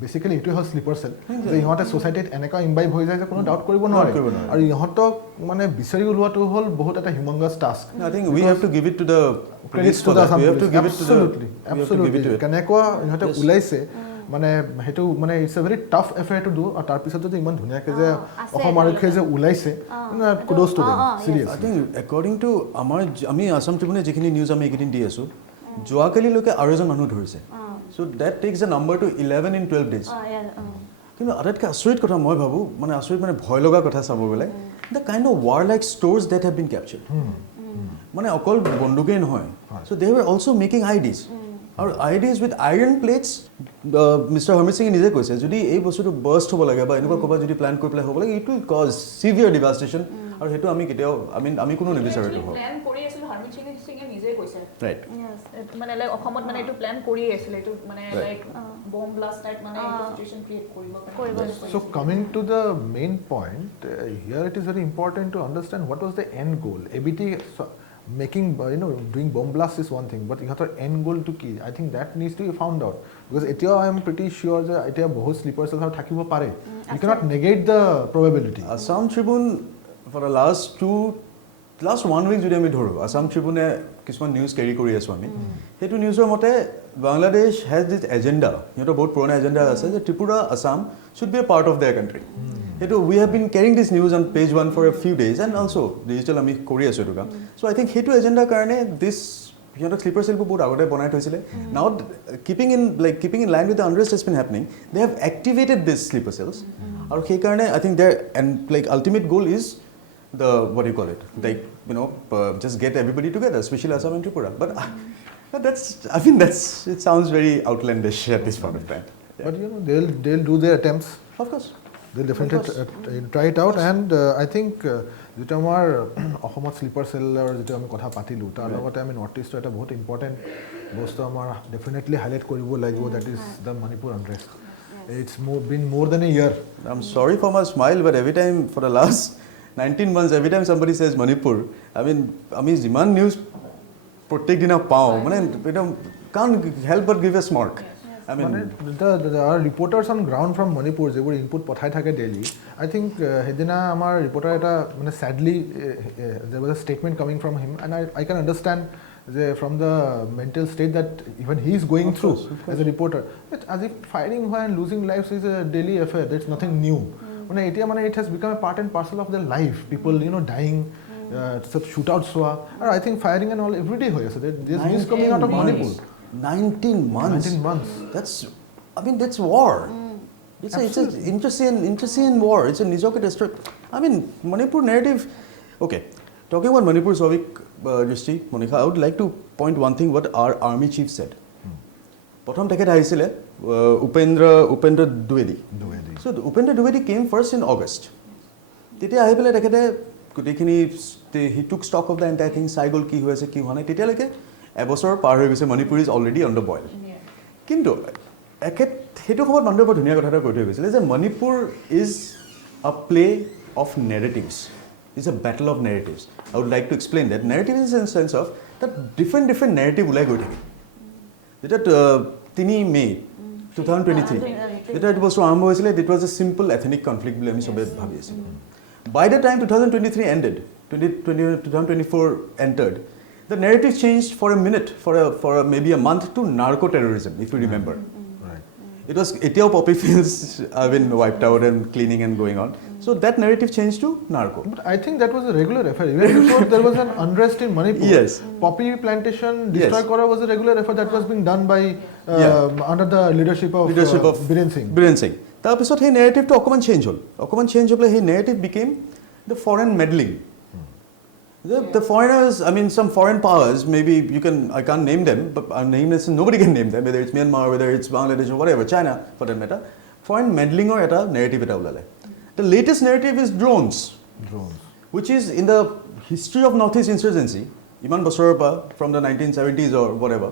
বেচিকেলি এইটোৱে হ'ল শ্লিপাৰ চেল, যে ইহঁতে ছ'চাইটিত এনেকুৱা ইম্বাইভ হৈ যায় যে কোনো ডাউট কৰিব নোৱাৰে, আৰু ইহঁতক মানে বিচাৰি ওলোৱাটো হ'ল বহুত এটা হিউমাংগাছ task. I think we have to give it to the police for that. We have to give it to the absolutely কেনেকুৱা ইহঁতে ওলাইছে, মানে হেতু মানে it's a very tough affair to do. আৰু তাৰ পিছত যদি ইমান ধুনীয়াকৈ যে অসম আৰক্ষীয়ে যে ওলাইছে, kudos to them serious. I think according to আমি আসাম ট্ৰিবিউনে যিখিনি নিউজ আমি এইকেইদিন দি আছোঁ, যোৱাকালিলৈকে আৰু এজন মানুহ ধৰিছে. So' that takes the number to 11 in 12 days. কিন্তু আটাইতকৈ আচৰিত কথা মই ভাবোঁ, মানে আচৰিত মানে ভয় লগা কথা চাব গ'লে, the kind of war like stores that have been captured. মানে অকল বন্দুকেই নহয়, so' they were also' making IDs. আৰু IDs with iron plates. Mister Harmeet সিঙে নিজে কৈছে, যদি এই বস্তুটো বাৰ্ষ্ট হ'ব লাগে বা এনেকুৱা ক'ৰবাত যদি প্লেন কৰি পেলাই হ'ব লাগে, ইট উইল কজ চিভিয়াৰ ডিভাষ্টেশ্যন. আৰু সেইটো আমি কেতিয়াও আমি কোনো নিবিচাৰোঁ এইটো হ'ব. প্লেন কৰি আছিল হৰমিত সিঙে নিজে কৈছে, ৰাইট, মানে লাইক অসমত মানে এইটো প্লেন কৰি আছিল, এইটো মানে লাইক বম্ব ব্লাষ্ট টাইপ মানে সিচুৱেশ্যন ক্ৰিয়েট কৰিব. So coming to the main point, here it is very important to understand what was the end goal. ABT making, doing bomb blast is one thing, but ইহঁতৰ end goal to কি? I think that needs to be found out, because এতিয়াও I am pretty sure যে এতিয়া বহুত sleeper চেল থাকিব পাৰে. You cannot negate the probability. Assam Tribune for the last 1 week যদি আমি ধৰোঁ, Assam Tribune কিছুমান নিউজ কেৰি কৰি আছোঁ আমি, সেইটো নিউজৰ মতে বাংলাদেশ হেজ দিছ এজেণ্ডা, সিহঁতৰ বহুত পুৰণা এজেণ্ডা আছে যে Tripura, Assam should be a part of their country. সেইটো we have been carrying this news on page 1 for a few days, and also digital আমি কৰি আছোঁ এইটো কাম. So I think সেইটো এজেণ্ডাৰ কাৰণে সিহঁতক স্লিপাৰ চেলবোৰ বহুত আগতে বনাই থৈছিলে. Now keeping in line with the unrest that's been happening, they have activated these sleeper cells. আৰু সেইকাৰণে I think their ultimate goal is the, what do you call it, like, just get everybody together, especially Assam and Tripura. But it sounds very outlandish at this point of time. But they'll do their attempts. Of course. they'll definitely try it out, and I think যেটা আমাৰ অসমত sleeper চেলৰ যেটা আমি কথা পাতিলো তাৰ লগতে আমি নৰ্থ ইষ্টৰ এটা বহুত ইম্পৰ্টেণ্ট বস্তু আমাৰ ডেফিনেটলি হাইলাইট কৰিব লাগিব, that is the Manipur unrest. It's been more than a year. I'm sorry for my smile, but every time for the last 19 months, every time somebody says Manipur, I mean, jiman news protect dina pao, mane can't help but give a smirk. I mean, there are reporters on ground from Manipur যে input পঠাই থাকে daily. I think হেদিনা আমাৰ reporter এটা মানে sadly there was a statement coming from him, and I can understand from the mental state that even he is going through as a reporter. As if firing and losing lives is a daily affair. There's nothing new. It has become a part and parcel of their life. People, dying, shootouts. I think firing and all every day. There's news coming out of Manipur. 19 months. 19 months. That's war. It's an interesting war. It's a Nijoke district. I mean, Manipur narrative. Okay, talking about Manipur, Sovik, Drishti, Monica, I would like to point one thing what our army chief said. Prothom teket ahisile Upendra Dwivedi. So Upendra Dwivedi came first in August. Tetia ahi pele tekete gotekhini he took stock of the entire thing, saigol ki hoise ki hone tetia leke ebosor par hoi gise Manipur is already on the boil. Kintu hetu khobor mandur por dhuniya kotha koi thoi goisile je Manipur is a play of narratives. It's a battle of narratives. I would like to explain that. Narrative is in the sense of that different narrative ulai goi thake. That 3 May 2023 এটা এটা বস্তু আৰম্ভ হৈছিলে, it was a simple ethnic conflict বুলি আমি সবে ভাবি আছিলো. By the time 2023 ended, 2024 entered, the narrative changed for a minute, for maybe a month, to narco terrorism, if you remember. It was Ethiopia poppy fields have been wiped out and cleaning and going on. So that narrative changed to narco. But I think that was a regular affair. Even before there was an unrest in Manipur. Yes. Poppy plantation destroy Kora was a regular effort that was being done by under the leadership of Biren Singh. Biren Singh. তাৰ পিছত সেই narrative টো অকমান change হ'ল. অকমান change হ'লে সেই narrative became the foreign meddling. The foreigners, I mean, some foreign powers, maybe I can't name them, but nobody can name them, whether it's Myanmar, whether it's Bangladesh, or whatever, China, for that matter. Foreign meddling or eta narrative eta ulale. The latest narrative is drones, which is in the history of Northeast insurgency, iman bosorer pa from the 1970s or whatever.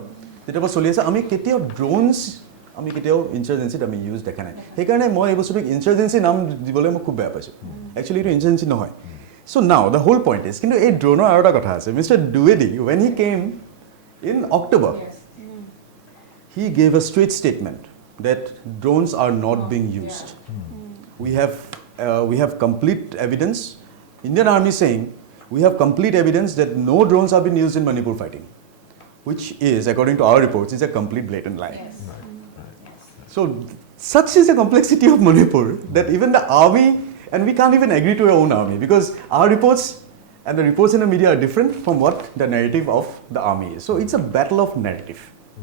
Eta pa choli ase ami ketio drones, ami ketio insurgency ami use dekha nai. He karone moi ei bostorik insurgency naam dibole moi khub beya paisu. Actually it insurgency nohoy. So now the whole point is, kintu ei drone or eta kotha ase. Mr. Dwivedi, when he came in October, he gave a straight statement that drones are not being used. We have complete evidence. Indian Army saying we have complete evidence that no drones have been used in Manipur fighting, which is, according to our reports, is a complete blatant lie. So such is the complexity of Manipur that even the army, and we can't even agree to our own army, because our reports and the reports in the media are different from what the narrative of the army is. So it's a battle of narrative,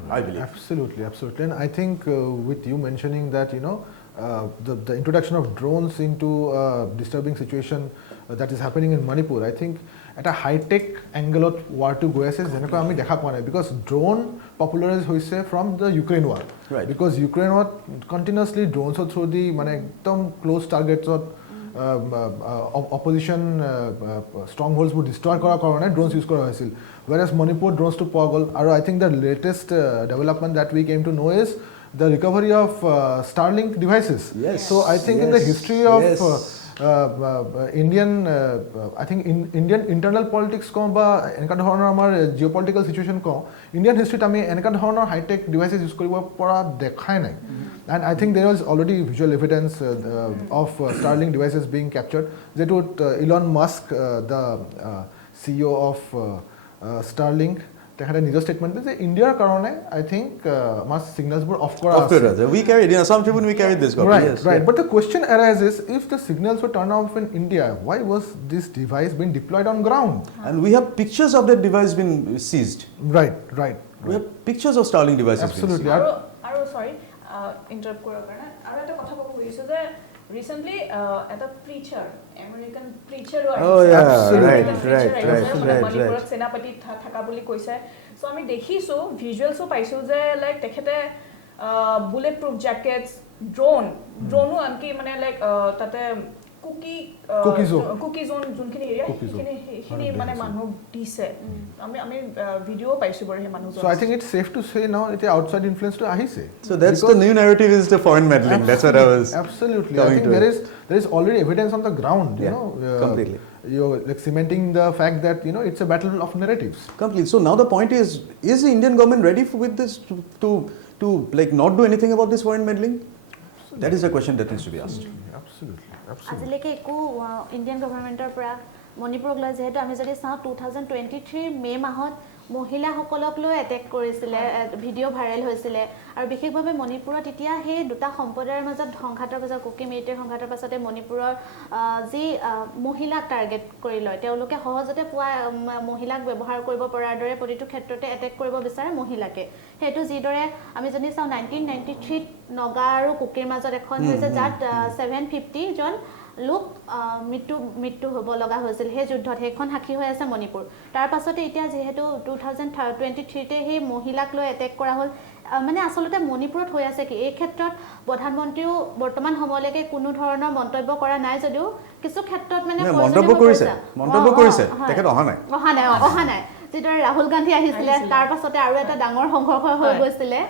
I believe. Absolutely. And I think with you mentioning that, the introduction of drones into a disturbing situation that is happening in Manipur, I think at a high-tech angle of war to go ase jenaka ami dekha poa nai, because drone popularized hoise from the Ukraine war. Right. Because Ukraine war continuously drones through the mane ekdom close targets of opposition strongholds would destroy kora karone drones use kora hoisil, whereas Manipur drones to poa gol. Aru I think the latest development that we came to know is the recovery of Starlink devices. Yes. So I think in the history of Indian Indian internal politics ko ba enka dhoroner amar geopolitical situation ko Indian history ta ami enka dhoroner high tech devices use koribo pora dekhai nai. And I think there is already visual evidence of Starlink devices being captured. That would Elon Musk, the CEO of Starlink, তেখেতে নিজৰ statement দিছে ইন্ডিয়াৰ কাৰণে I think much signalsবোৰ off কৰা আছে. We carried in Assam Tribune, we carried this. Right. But the question arises, if the signals were turned off in India, why was this device being deployed on ground? And we have pictures of that device being seized. Right. We have pictures of Starlink devices. Absolutely. আৰু sorry, interrupt কৰাৰ কাৰণে আৰু এটা কথা ক'ব খুজিছো যে recently এটা preacher, American preacher Manipurত সেনাপতি থাকা বুলি কৈছে. So আমি দেখিছো, visualsও পাইছো যে like তেখেতে বুলেট প্ৰুফ জেকেটছ ড্ৰোনো আনকি মানে লাইক তাতে কুকি জোন যোনখিনি এৰিয়া সেইখিনি মানে মানুহ দিছে আমি ভিডিঅ পাইছো বাৰু সেই মানুহজন So I think it's safe to say now it outside influence to ahise. So that's the new narrative is the foreign meddling. That's what I was absolutely. I think there is already evidence on the ground. You know, completely. You're like cementing the fact that it's a battle of narratives. Completely. So now the point is the Indian government ready with this to like not do anything about this foreign meddling? That is a question that needs to be asked. Absolutely. আজিলৈকে একো Indian গভৰ্ণমেণ্টৰ পৰা মণিপুৰক লৈ যিহেতু আমি যদি চাওঁ 2023 মে মাহত মহিলাসকলক লৈ এটেক কৰিছিলে ভিডিঅ' ভাইৰেল হৈছিলে আৰু বিশেষভাৱে মণিপুৰত এতিয়া সেই দুটা সম্প্ৰদায়ৰ মাজত সংঘাতৰ পাছত কুকি মেইটেৰ সংঘাতৰ পাছতে মণিপুৰৰ যি মহিলাক টাৰ্গেট কৰি লয় তেওঁলোকে সহজতে পোৱা মহিলাক ব্যৱহাৰ কৰিব পৰাৰ দৰে প্ৰতিটো ক্ষেত্ৰতে এটেক কৰিব বিচাৰে মহিলাকে সেইটো যিদৰে আমি যদি চাওঁ 1993 নগা আৰু কুকিৰ মাজত এখন হৈছে যাত 750 জন লোক মৃত্যু হ'ব লগা হৈছিল সেই যুদ্ধত সেইখন সাক্ষী হৈ আছে মণিপুৰ তাৰ পাছতে এতিয়া যেহেতু 2023 তে সেই মহিলাক লৈ এটেক কৰা হ'ল মানে আসলতে মণিপুৰত হৈ আছে কি এই ক্ষেত্ৰত প্ৰধানমন্ত্ৰীও বৰ্তমান সময়লৈকে কোনো ধৰণৰ মন্তব্য কৰা নাই যদিও কিছু ক্ষেত্ৰত মানে মন্তব্য কৰিছে তেখেত অহা নাই যিদৰে ৰাহুল গান্ধী আহিছিলে তাৰ পাছতে আৰু এটা ডাঙৰ সংঘৰ্ষ হৈ গৈছিলে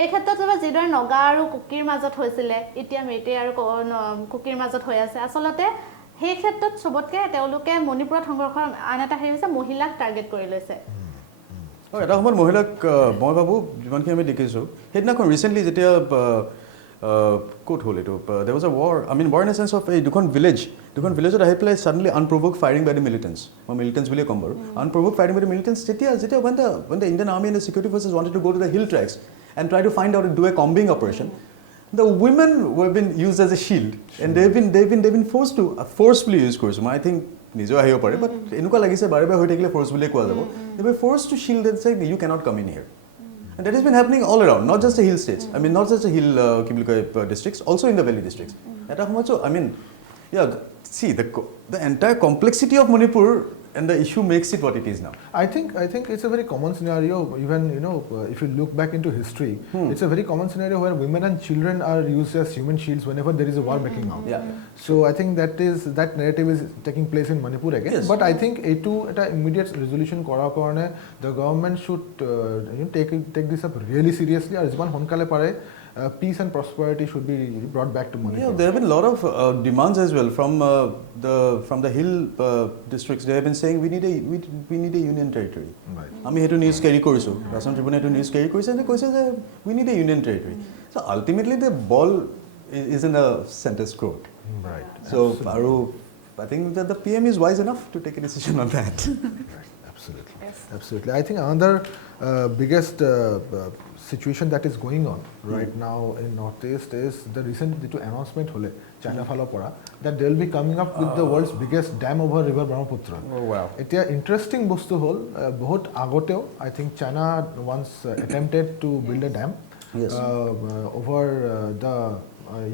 এই ক্ষেত্ৰত যিদৰে নগা আৰু কুকিৰ মাজত হৈছিলে এতিয়া মেইটে আৰু কুকিৰ মাজত হৈ আছে আসলতে সেই ক্ষেত্ৰত সবতকে তেওঁলোকে মণিপুৰত সংঘৰ্ষৰ আন এটা হেৰি হৈছে মহিলাক টাৰ্গেট কৰি লৈছে এটা সময়ত মহিলাক মই ভাবো যিমানখিনি আমি দেখিছোঁ সেইদিনাখন ৰিচেণ্টলি যেতিয়া ক'ত হ'ল এইটো there was a war war in a sense of এই দুখন ভিলেজত আহি পেলাই suddenly unprovoked firing by the militants মই militants বুলিয়ে ক'ম বাৰু unprovoked firing by the militants যেতিয়া when the Indian army and the security forces wanted to go to the hill tracks and try to find out and do a combing operation the women were been used as a shield and they've been forcefully used কৰিছো I think নিজে আহিব পাৰে but এনেকুৱা লাগিছে বাৰে বাৰে হৈ থাকিলে forcefully কোৱা যাব they were forced to shield and say you cannot come in here and that has been happening all around not just the hill states not just the hill districts also in the valley districts eta সময়ত so see the entire complexity of Manipur and the issue makes it what it is now. I think it's a very common scenario. Even if you look back into history, it's a very common scenario where women and children are used as human shields whenever there is a war breaking out. So I think that narrative is taking place in Manipur again. Yes. But I think at a immediate resolution kora karone the government should take this up really seriously. Or jiman honkale pare peace and prosperity should be brought back to Manipur. Yeah, there have been a lot of demands as well from the hill districts. They have been saying we need a union territory. Right. Ami hetu news carry korisu. Assam Tribune hetu news carry korise and koise that we need a union territory. So ultimately the ball is in the center's court. Right. So Paru, I think that the PM is wise enough to take a decision on that. Right. Absolutely. Yes. Absolutely. I think another biggest situation that is going on right now in Northeast is the recent announcement hole China phalo pora that they will be coming up with the world's biggest dam over river Brahmaputra. Oh wow. Etia interesting bostu hol bahut agoteo I think China once attempted to build a dam over the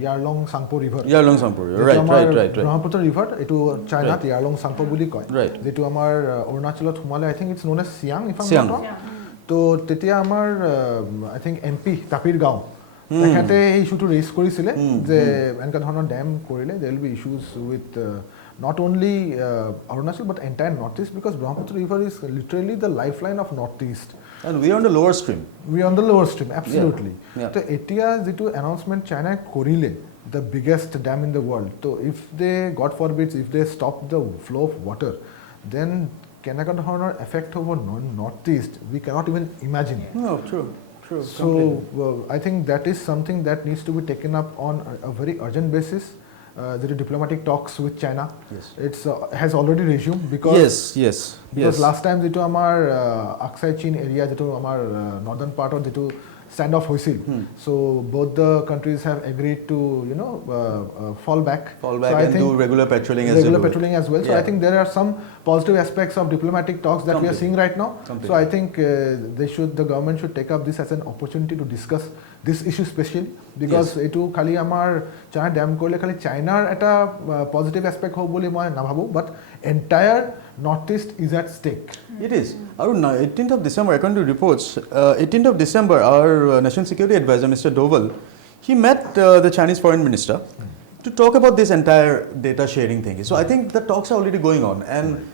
Yarlong Sangpo river. Yarlong Sangpo river. Right. Brahmaputra river etu China Yarlong Sangpo buli koy. Right. Jetu amar Arunachalot humale I think it's known as Siang if I'm not wrong. তো তেতিয়া আমাৰ I think MP Tapir গাঁও তেখেতে এই ইস্যুটো raise কৰিছিলে যে এনেকুৱা ধৰণৰ ডেম কৰিলে দেৰ will be issues with not only Arunachal but entire Northeast because Brahmaputra river is literally the lifeline of Northeast. And we are on the lower stream. We are on the lower stream, absolutely. So etia jitu announcement China korile the biggest dam in the world. So if they, God forbid, if they stop the flow of water, then কেনেকুৱা ধৰণৰ effect হ'ব north East we cannot even imagine so I think that is something that needs to be taken up on a very urgent basis the diplomatic talks with China it's has already resumed because because last time যেটো আমাৰ Aksai Chin area যেটো আমাৰ northern part of যেটো stand off hoisil so both the countries have agreed to fall back so and do regular patrolling as well so I think there are some positive aspects of diplomatic talks that we are seeing right now. So I think the government should take up this as an opportunity to discuss this issue specially because etu khali amar China dam korle khali China eta positive aspect hob boli moi nabhabu but entire northeast is at stake. It is. Arun, 18th of December, according to reports, 18th of December, our National Security Advisor, Mr. Doval, he met the Chinese Foreign Minister to talk about this entire data sharing thing. So I think the talks are already going on. And,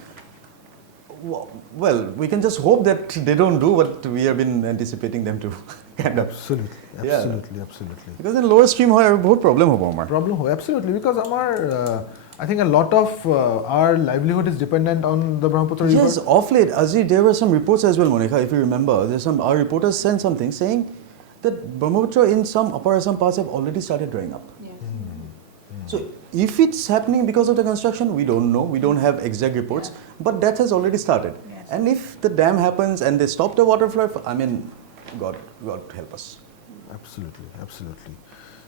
well, we can just hope that they don't do what we have been anticipating them to. Kind of. Absolutely. Because in lower stream, however, बहुत problem होगा हमारा. Problem हो, absolutely. Because I think a lot of our livelihood is dependent on the Brahmaputra river. Yes, off late, Azri, there were some reports as well, Monica, if you remember. Our reporters sent something saying that Brahmaputra in some upper Assam parts have already started drying up. Yes. So if it's happening because of the construction, we don't know. We don't have exact reports, but that has already started. Yes. And if the dam happens and they stop the water flow, I mean, God help us. Absolutely.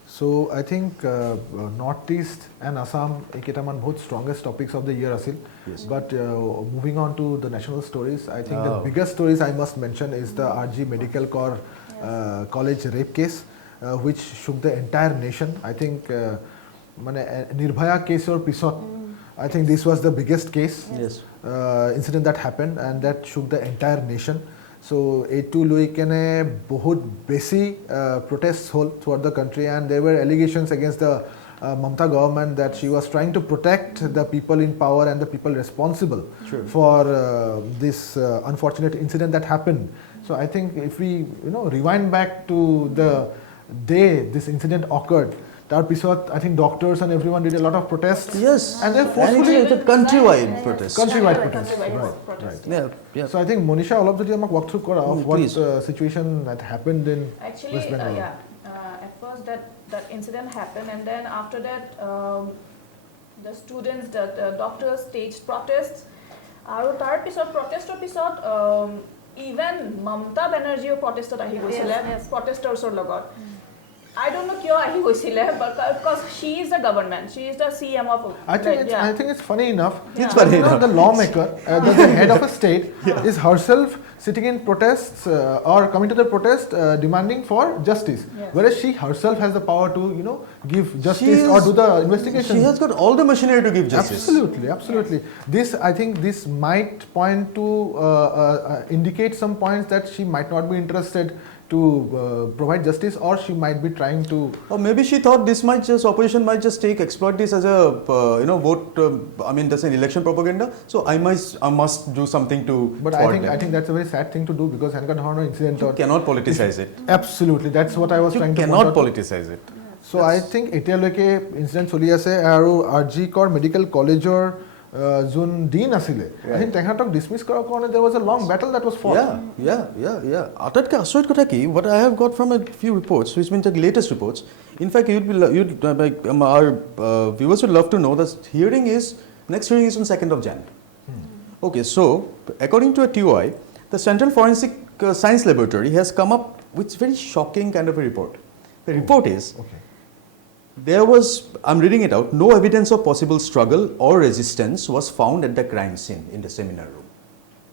So I think Northeast and Assam eketaman bahut strongest topics of the year asil. Yes. But moving on to the national stories, I think the biggest stories I must mention is the RG Medical Corps college rape case, which shook the entire nation. I think Nirbhaya case or pisot, I think this was the biggest case incident that happened and that shook the entire nation. So etu loi kene bahut besi protests hol throughout the country and there were allegations against the Mamata government that she was trying to protect the people in power and the people responsible for this unfortunate incident that happened. So I think if we rewind back to the day this incident occurred, I think doctors and everyone did a lot of protests. Yes, and then forcefully it's a countrywide protest. Countrywide protest. Right. Yeah. So I think Monisha, all of the time walk through of what situation that happened in actually, West Bengal. At first that incident happened, and then after that, the students, the doctors staged protests. আৰু তাৰ পিছত protestor পিছত even Mamata Banerjee protested ahi goisile protesters লগত. I don't know kyo ahi goisile, but because she is the government, she is the CM of. I think it's funny enough. It's funny enough. The lawmaker, the head of a state, is herself sitting in protests or coming to the protest demanding for justice, whereas she herself has the power to give justice or do the investigation. She has got all the machinery to give justice. Absolutely. I think this might point to indicate some points that she might not be interested to provide justice, or she might be trying to. Or maybe she thought opposition might just exploit this as a vote. I mean, that's an election propaganda. So I must do something to. But I think that's a very sad thing to do because Hanka Dhorno incident. You cannot politicize it. Absolutely, that's what I was trying to. You cannot politicize it. So I think etialoke incident choli ase aru RG Corps Medical College or Jun Dean asile. I think tehatok dismiss kora karone there was a long battle that was fought. Yeah. Atatka asroit kotha ki what I have got from a few reports, which means the latest reports. In fact, our viewers would love to know the next hearing is on 2nd of Jan. Okay, so according to a TOI, the Central Forensic Science Laboratory has come up with very shocking kind of a report. The report is. There was, I'm reading it out, no evidence of possible struggle or resistance was found at the crime scene in the seminar room.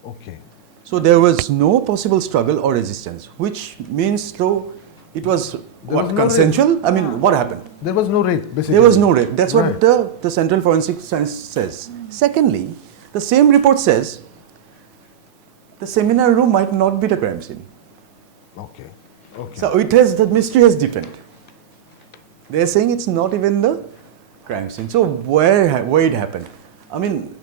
Okay. So there was no possible struggle or resistance, which means though it was consensual? I mean, what happened? There was no rape, basically. There was no rape. That's what the Central Forensic Science says. Secondly, the same report says the seminar room might not be the crime scene. Okay. So the mystery has deepened. They're saying it's not even the crime scene. So where it happened? I mean,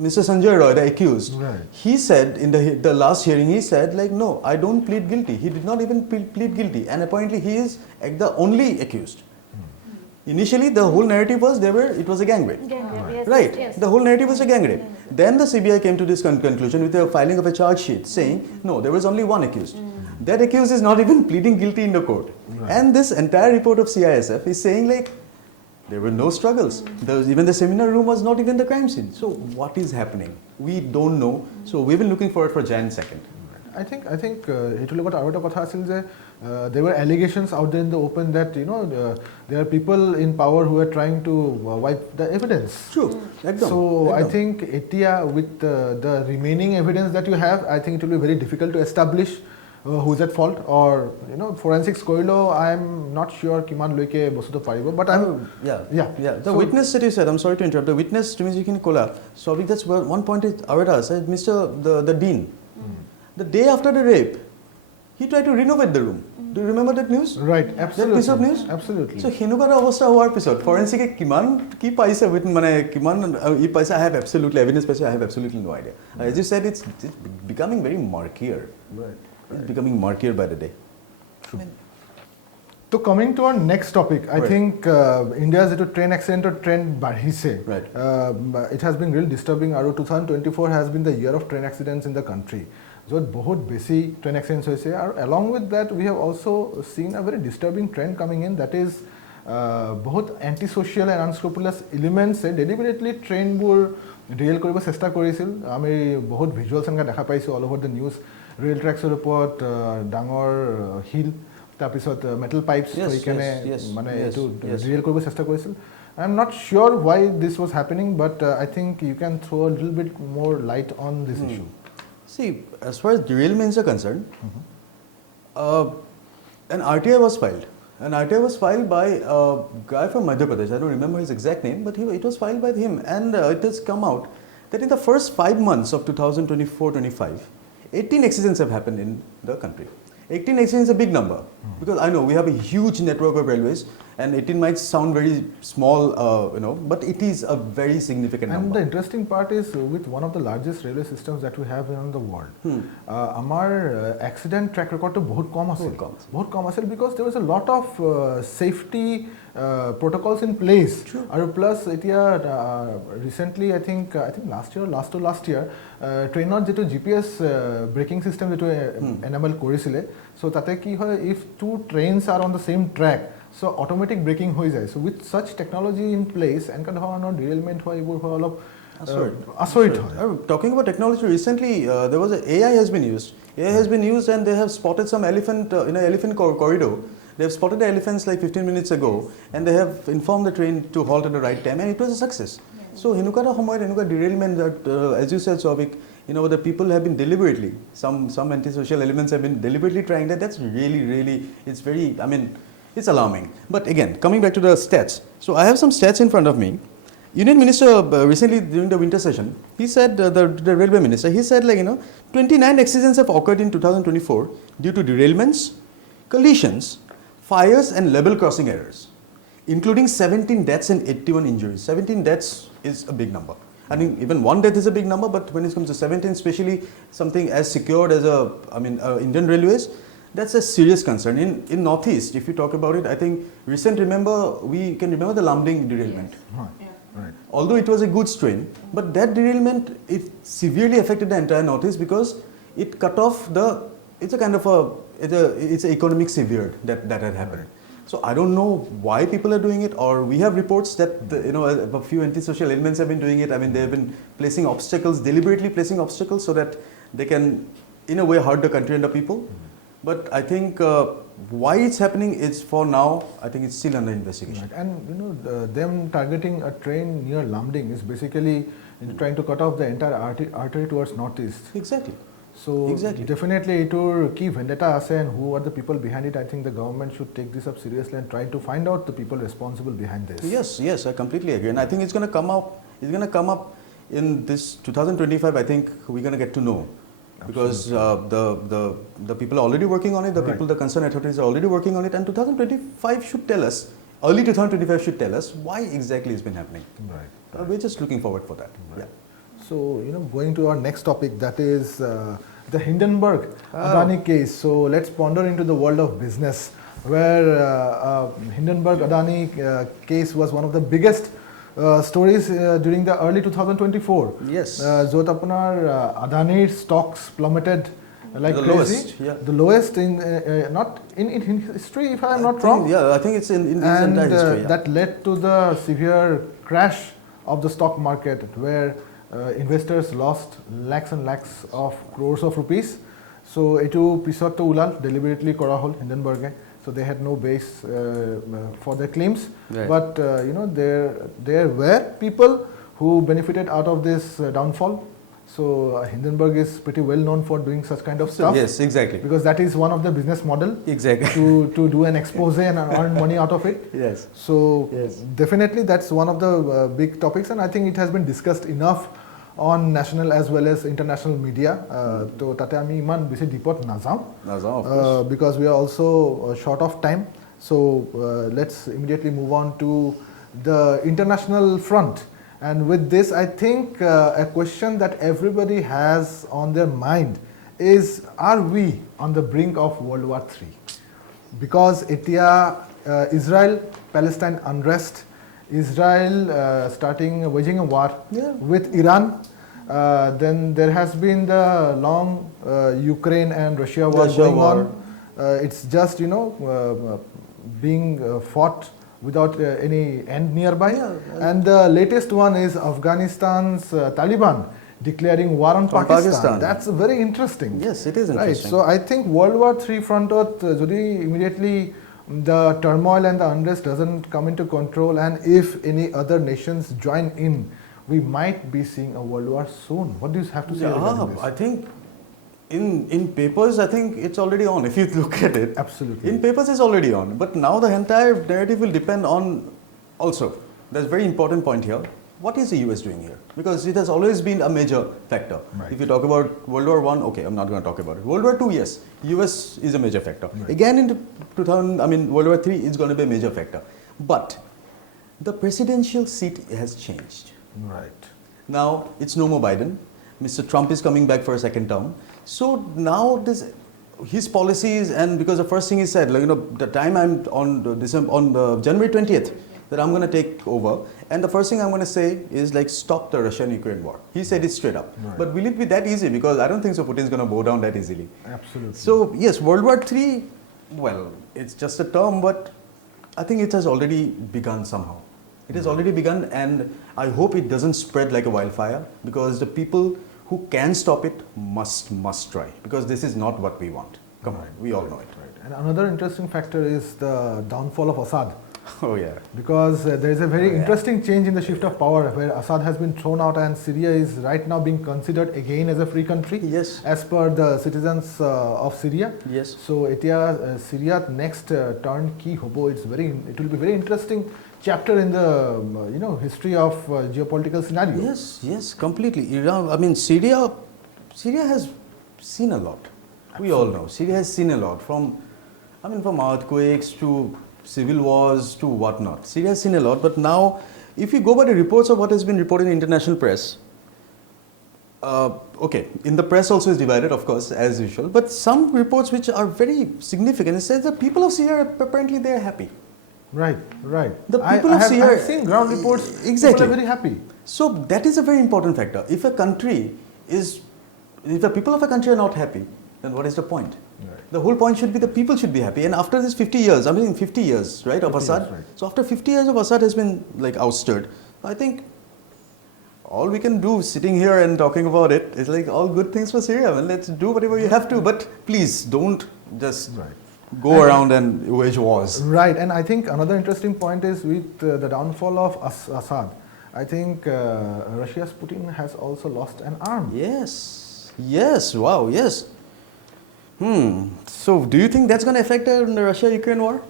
Mr. Sanjay Roy, the accused, he said in the last hearing, he said no, I don't plead guilty. He did not even plead guilty, and apparently he is the only accused. Initially, the whole narrative was it was a gang rape. Right. Yes. The whole narrative was a gang rape. Then the CBI came to this conclusion with the filing of a charge sheet saying, no, there was only one accused. That accused is not even pleading guilty in the court. And this entire report of CISF is saying there were no struggles. Even the seminar room was not even the crime scene. So what is happening? We don't know. So we've been looking forward for Jan 2nd. I think there were allegations out there in the open that there are people in power who are trying to wipe the evidence. True. So I think with the remaining evidence that you have, I think it will be very difficult to establish who's at fault, or forensics korilo, I'm not sure kiman loike bostuto paribo, but I'm The witness that you said, I'm sorry to interrupt, the witness to me kola, so that's one point is Aveda said, Mr. the Dean, the day after the rape, he tried to renovate the room. Do you remember that news? Right, absolutely. That piece of news? Absolutely. So, hinukara avastha hoar pisot forensic kiman ki paise with mane kiman I paise, I have absolutely evidence paise, I have absolutely no idea. As you said, it's becoming very murkier. Right. It's becoming murkier by the day. True. So coming to our next topic, I think India's train accident or trend barhise. Right. It has been really disturbing. 2024 has been the year of train accidents in the country. So बहुत बेसी train accidents होइसे, और along with that we have also seen a very disturbing trend coming in, that is बहुत antisocial and unscrupulous elements deliberately train bore derail करिब चेष्टा करिছিল। आमी बहुत visuals संगा देखा पाइছো all over the news, rail tracks report डाঙर hill तापिছত metal pipes करिकेने माने एटु derail करिब चेष्टा करिছিল। I'm not sure why this was happening, but I think you can throw a little bit more light on this issue. See, as far as derailments are concerned, an RTI was filed. An RTI was filed by a guy from Madhya Pradesh. I don't remember his exact name, but it was filed by him. And it has come out that in the first 5 months of 2024-25, 18 accidents have happened in the country. 18 accidents is a big number, because I know we have a huge network of railways, and 18 might sound very small, but it is a very significant number. And the interesting part is, with one of the largest railway systems that we have in the world, our accident track record to बहुत कम आसल because there was a lot of safety protocols in place. True. And plus, recently, I think last year, trainot যেটো GPS braking system যেটো enable কৰিছিলে, so তাতে কি হয়, if two trains are on the same track, so automatic braking হৈ যায়. So with such technology in place, এনেকা ধৰণৰ derailment হয়, এইবোৰ হয় অলপ আচৰিত হয়. Talking about technology, recently there was AI has been used. AI has been used, and they have spotted some elephant in an elephant corridor. They have spotted the elephants like 15 minutes ago, and they have informed the train to halt at the right time, and it was a success. So, hinukara homoyot henuka derailment that, as you said, Souvik, the people have been deliberately, some antisocial elements have been deliberately trying that. That's really, it's very, it's alarming. But again, coming back to the stats. So, I have some stats in front of me. Union Minister recently during the winter session, he said, the railway minister, he said 29 accidents have occurred in 2024 due to derailments, collisions, fires and level crossing errors, including 17 deaths and 81 injuries. 17 deaths is a big number. I mean, even one death is a big number, but when it comes to 17, especially something as secured as Indian Railways, that's a serious concern. In Northeast, if you talk about it, I think we can remember the Lamding derailment. Right. Right. Although it was a good strain, but that derailment, it severely affected the entire Northeast because it cut off it's a kind of it's an economic severe that had happened. So I don't know why people are doing it, or we have reports that a few antisocial elements have been doing it. I mean, they have been placing obstacles, deliberately placing obstacles so that they can, in a way, hurt the country and the people. But I think why it's happening is, for now, I think it's still under investigation. Right. And them targeting a train near Lamding is basically trying to cut off the entire artery towards Northeast. Exactly. So definitely itor ki vendetta ase, and who are the people behind it. I think the government should take this up seriously and try to find out the people responsible behind this. Yes, I completely agree, and I think it's going to come up. It's going to come up in this 2025. I think we're going to get to know. Because the people are already working on it, the concerned authorities are already working on it, and 2025 should tell us, early 2025 should tell us why exactly it's been happening. Right. We're just looking forward for that. Right. Yeah. So, going to our next topic, that is the Hindenburg Adani case. So, let's ponder into the world of business, where Hindenburg Adani case was one of the biggest stories during the early 2024. Yes. Jot apunar Adani's stocks plummeted like the crazy. Lowest, yeah. The lowest not in history, if I am not wrong. Yeah, I think it's in entire history. Yeah. That led to the severe crash of the stock market, where investors lost lakhs and lakhs of crores of rupees. So, etu pisot to ulal deliberately kora hol Hindenburg. So they had no base for their claims. Right. But there were people who benefited out of this downfall. So Hindenburg is pretty well known for doing such kind of stuff. Yes, exactly. Because that is one of the business model. Exactly. To do an expose and earn money out of it. Yes. So Yes. definitely that's one of the big topics, and I think it has been discussed enough on national as well as international media. So tate ami iman besi deepot najao. Of course. Because we are also short of time. So let's immediately move on to the international front. And with this, I think a question that everybody has on their mind is, are we on the brink of World War III? Because Israel-Palestine unrest, Israel waging a war with Iran. Then there has been the long Ukraine and Russia war going on. It's just, being fought without any end nearby. And the latest one is Afghanistan's Taliban declaring war on Pakistan. That's very interesting. Yes, it is interesting. Right. So I think World War III frontot jodi immediately the turmoil and the unrest doesn't come into control, and if any other nations join in, we might be seeing a world war soon. What do you have to say regarding this? I think in papers, I think it's already on. If you look at it, absolutely. In papers, it's already on. But now the entire narrative will depend on. Also, there's a very important point here. What is the US doing here? Because it has always been a major factor. Right. If you talk about World War I, okay, I'm not going to talk about it. World War II, yes, US is a major factor. Right. Again, in World War III is going to be a major factor. But the presidential seat has changed. Right. Now it's no more Biden. Mr. Trump is coming back for a second term. So now his policies, and because the first thing he said, the time I'm on January 20th, that I'm going to take over, and the first thing I'm going to say is stop the Russian-Ukraine war. He said it straight up. Right. But will it be that easy? Because I don't think so. Putin's going to bow down that easily. Absolutely. So yes, World War III. Well, it's just a term, but I think it has already begun somehow. It has already begun, and I hope it doesn't spread like a wildfire, because the people who can stop it must try, because this is not what we want. Come on, we all know it. Right. And another interesting factor is the downfall of Assad. Oh yeah. Because there is a very interesting change in the shift of power, where Assad has been thrown out and Syria is right now being considered again as a free country. Yes. As per the citizens of Syria. Yes. So Syria next turn ki hobo. It will be very interesting chapter in the history of geopolitical scenario. Yes, completely. Iran, Syria has seen a lot. Absolutely. We all know Syria has seen a lot, from earthquakes to civil wars to whatnot. Syria has seen a lot, but now, if you go by the reports of what has been reported in international press, in the press also is divided, of course, as usual, but some reports which are very significant, it says the people of Syria, apparently they are happy. Right. The people of Syria, I have seen ground reports. Exactly. People are very happy. So that is a very important factor. If the people of a country are not happy, then what is the point? Right. The whole point should be the people should be happy. And after this 50 years, 50 years, right, of Assad. Right. So after 50 years of Assad has been ousted, I think all we can do sitting here and talking about it is all good things for Syria. Let's do whatever you have to, but please don't just go around and wage wars. Right, and I think another interesting point is with the downfall of Assad, I think Russia's Putin has also lost an arm. Yes, wow, yes. So do you think that's going to affect the Russia-Ukraine war?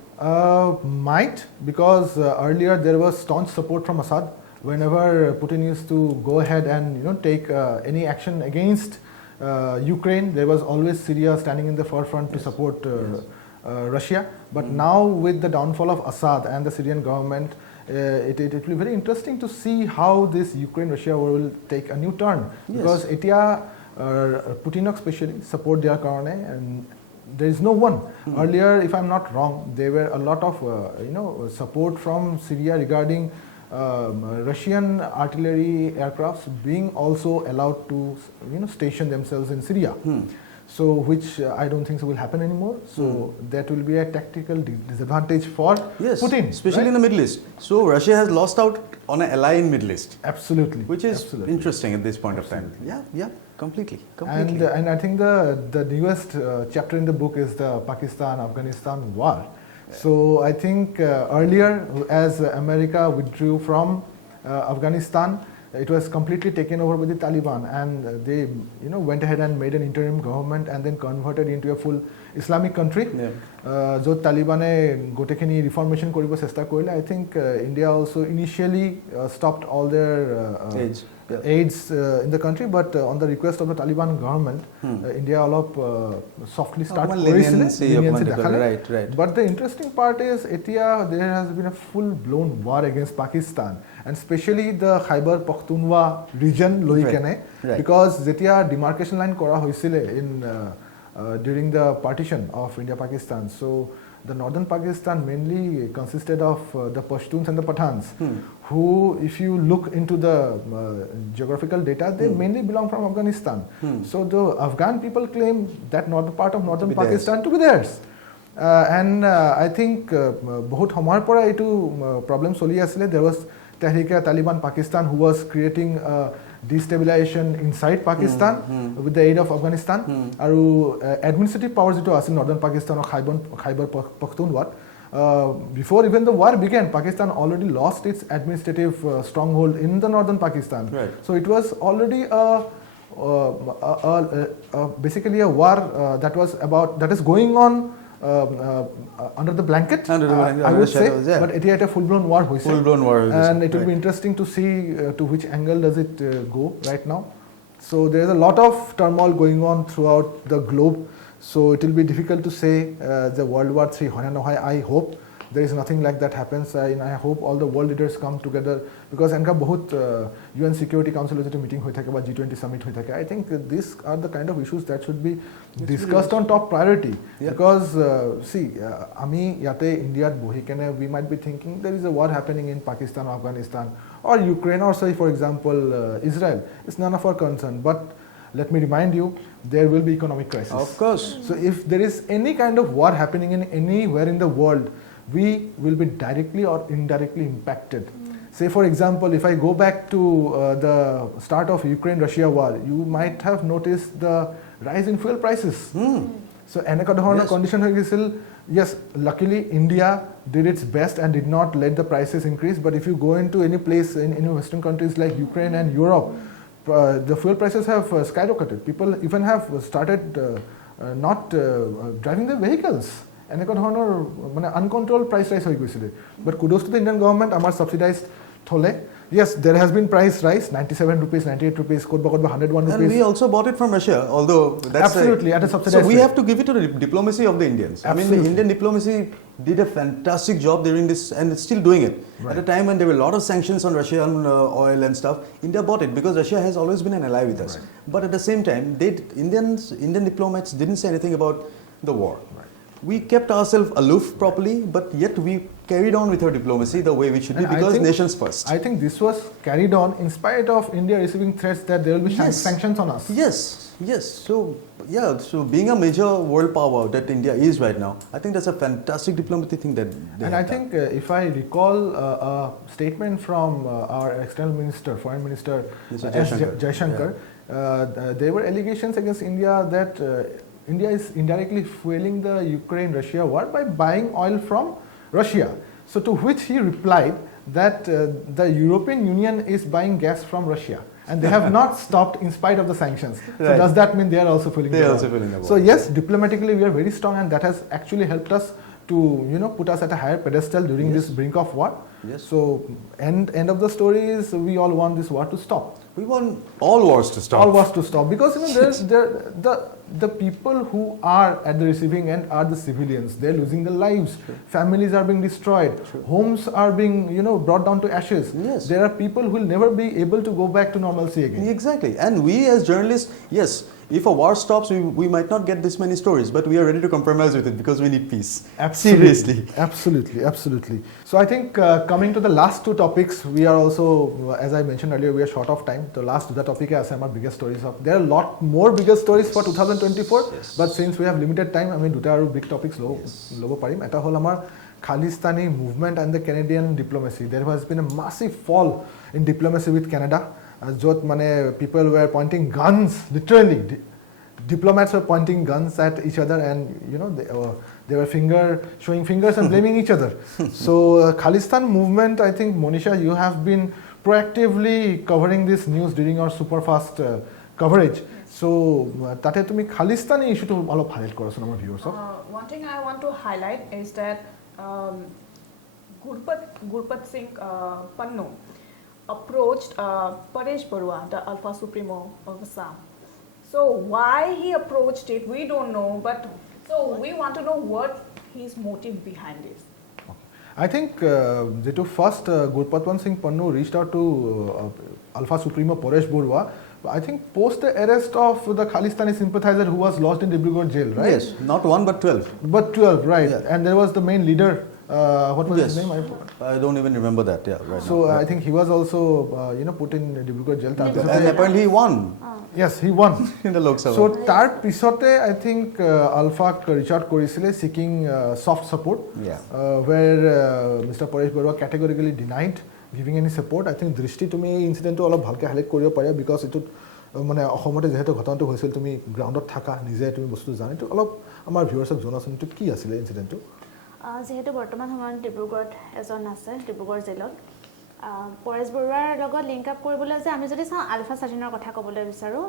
Might, because earlier there was staunch support from Assad. Whenever Putin used to go ahead and take any action against Ukraine, there was always Syria standing in the forefront to support Russia. But now with the downfall of Assad and the Syrian government, it will be very interesting to see how this Ukraine-Russia war will take a new turn. Because Putinok especially support their karone, and there is no one. Earlier, if I'm not wrong, there were a lot of support from Syria regarding Russian artillery aircrafts being also allowed to station themselves in Syria. So which I don't think so will happen anymore. So that will be a tactical disadvantage for Putin. Especially in the Middle East. So Russia has lost out on an ally in Middle East. Absolutely. Which is interesting at this point of time. Yeah, completely. And I think the newest chapter in the book is the Pakistan-Afghanistan war. So I think earlier, as America withdrew from Afghanistan, it was completely taken over by the Taliban, and they went ahead and made an interim government and then converted into a full Islamic country. Jo Talibane gotekhini reformation koribo chesta korile. I think India also initially stopped all their aids in the country, but on the request of the Taliban government, India alop softly started leniency. Right. But the interesting part is, there has been a full-blown war against Pakistan, and especially the Khyber Pakhtunkhwa region because jetia demarcation line kora hoisile in during the partition of India-Pakistan. So the northern Pakistan mainly consisted of the Pashtuns and the Pathans, who, if you look into the geographical data, they mainly belong from Afghanistan. So the Afghan people claim that part of northern Pakistan to be theirs. And I think bahut homoyar pora etu problem soli asile. There was Tehrik-e-Taliban Pakistan, who was creating destabilization inside Pakistan with the aid of Afghanistan. Aru administrative powers ito asil northern Pakistan or Khyber Pakhtunkhwa. Before even the war began, Pakistan already lost its administrative stronghold in the northern Pakistan. So it was already basically a war that is going on under the blanket, I would say, but it had a full-blown war. And it will be interesting to see to which angle does it go right now. So there is a lot of turmoil going on throughout the globe. So it will be difficult to say the World War III. I hope there is nothing like that happens. I hope all the world leaders come together, because enka bahut UN Security Council meeting hoi thake ba G20 summit hoi thake. I think these are the kind of issues that should be discussed on top priority. Because see, ami yate India bohi kene, we might be thinking there is a war happening in Pakistan or Afghanistan or Ukraine, or say for example Israel. It's none of our concern. But let me remind you, there will be economic crisis. Of course. So if there is any kind of war happening in anywhere in the world, we will be directly or indirectly impacted. Say for example, if I go back to the start of Ukraine-Russia war, you might have noticed the rise in fuel prices. So eneka dhoroner condition hoy gisil. Yes, luckily India did its best and did not let the prices increase. But if you go into any place in any Western countries like Ukraine and Europe, the fuel prices have skyrocketed. People even have started not driving their vehicles. এনেকুৱা ধৰণৰ মানে uncontrolled price rise হৈ গৈছিলে. But kudos to the Indian government, আমাৰ subsidized thole. Yes, there has been price rise, 97 rupees, 98 rupees, kodba 101 rupees. And we also bought it from Russia, although that's absolutely at a subsidized So we rate. have to give it to the diplomacy of the Indians. Absolutely. I mean, the Indian diplomacy did a fantastic job during this, and it's still doing it. At a time when there were a lot of sanctions on Russian oil and stuff, India bought it because Russia has always been an ally with us. But at the same time, Indian diplomats didn't say anything about the war. We kept ourselves aloof properly, but yet we carried on with our diplomacy the way we should be, because nations first. I think this was carried on in spite of India receiving threats that there will be sanctions on us. Yes. So being a major world power that India is right now, I think that's a fantastic diplomatic thing that they And I think if I recall a statement from our external minister, foreign minister S. Jaishankar, there were allegations against India that India is indirectly fueling the Ukraine-Russia war by buying oil from Russia. So to which he replied that the European Union is buying gas from Russia, and they have not stopped in spite of the sanctions. So does that mean they are also fueling the war? So yes, diplomatically we are very strong, and that has actually helped us to put us at a higher pedestal during this brink of war. So end of the story is we all want this war to stop. We want all wars to stop. All wars to stop, because there's the people who are at the receiving end are the civilians. They're losing their lives. Families are being destroyed. Homes are being brought down to ashes. There are people who will never be able to go back to normalcy again. Exactly. And we as journalists, yes, if a war stops, we might not get this many stories, but we are ready to compromise with it because we need peace. Seriously. Absolutely. So I think coming to the last two topics, we are also, as I mentioned earlier, we are short of time. The last topic is Assam, our biggest stories. There are a lot more bigger stories for 2024, but since we have limited time, I mean, duta aru big topics lobo parim. Eta hol amar Khalistani movement and the Canadian diplomacy. There has been a massive fall in diplomacy with Canada. Jot mane people were pointing guns, literally. Diplomats were pointing guns at each other, and they were showing fingers and blaming each other. So Khalistan movement, I think, Monisha, you have been proactively covering this news during our super fast coverage. So, tate tumi Khalistani issue to alop highlight korason amar viewers. One thing I want to highlight is that Gurpat Singh Pannu approached Paresh Barua, the Alpha Supremo of Assam. So why he approached it, we don't know, but so we want to know what his motive behind this. I think the first Gurpatwan Singh Pannu reached out to Alpha Supremo Paresh Barua. I think post the arrest of the Khalistani sympathizer who was lost in Tribune jail, right? Yes, not 1 but 12. But 12, right? Yeah. And there was the main leader. What was his name? I don't even remember that. Yeah, right. So I think he was also put in Tribune jail. And apparently he won. Yes, he won in the Lok Sabha. So tar pisote I think Alpha Richard Korisile seeking soft support, where Mr. Paresh Barua categorically denied giving any support. I think Drishti to me incident to alop bhalke highlight koribo pare because it মানে অসমতে যেহেতু ঘটনাটো হৈছিল তুমি গ্ৰাউণ্ডত থাকা নিজে তুমি বস্তু জানি তো অলপ আমাৰ ভিউৱাৰ্ছক জনাচোন তো কি আছিল ইনসিডেন্টটো যেহেতু বৰ্তমান সময়ত ডিব্ৰুগড়ত এজন আছে ডিব্ৰুগড় জেলত পৰেশ বৰুৱাৰ লগত লিংক আপ কৰিবলৈ যে আমি যদি চাওঁ আলফা স্বাধীনৰ কথা ক'বলৈ বিচাৰো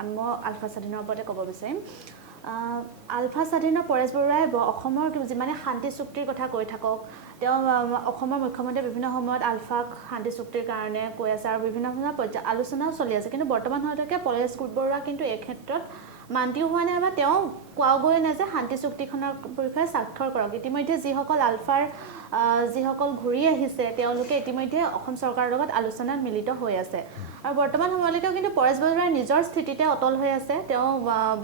আমি আলফা স্বাধীনৰ ওপৰতে ক'ব বিচাৰিম আলফা স্বাধীনৰ পৰেশ বৰুৱাই অসমৰ যিমানে শান্তি চুক্তিৰ কথা কৈ থাকক তেওঁ অসমৰ মুখ্যমন্ত্ৰী বিভিন্ন সময়ত আলফাক শান্তি চুক্তিৰ কাৰণে কৈ আছে আৰু বিভিন্ন ধৰণৰ আলোচনাও চলি আছে কিন্তু বৰ্তমান সময়লৈকে পৰেশ বৰুৱা কিন্তু এই ক্ষেত্ৰত মান্তি হোৱা নাই বা তেওঁ কোৱা গৈ নাই যে শান্তি চুক্তিখনৰ বিষয়ে স্বাক্ষৰ কৰক ইতিমধ্যে যিসকল আলফাৰ যিসকল ঘূৰি আহিছে তেওঁলোকে ইতিমধ্যে অসম চৰকাৰৰ লগত আলোচনাত মিলিত হৈ আছে আৰু বৰ্তমান সময়লৈকে কিন্তু পৰেশ বৰুৱাৰ নিজৰ স্থিতিতে অটল হৈ আছে তেওঁ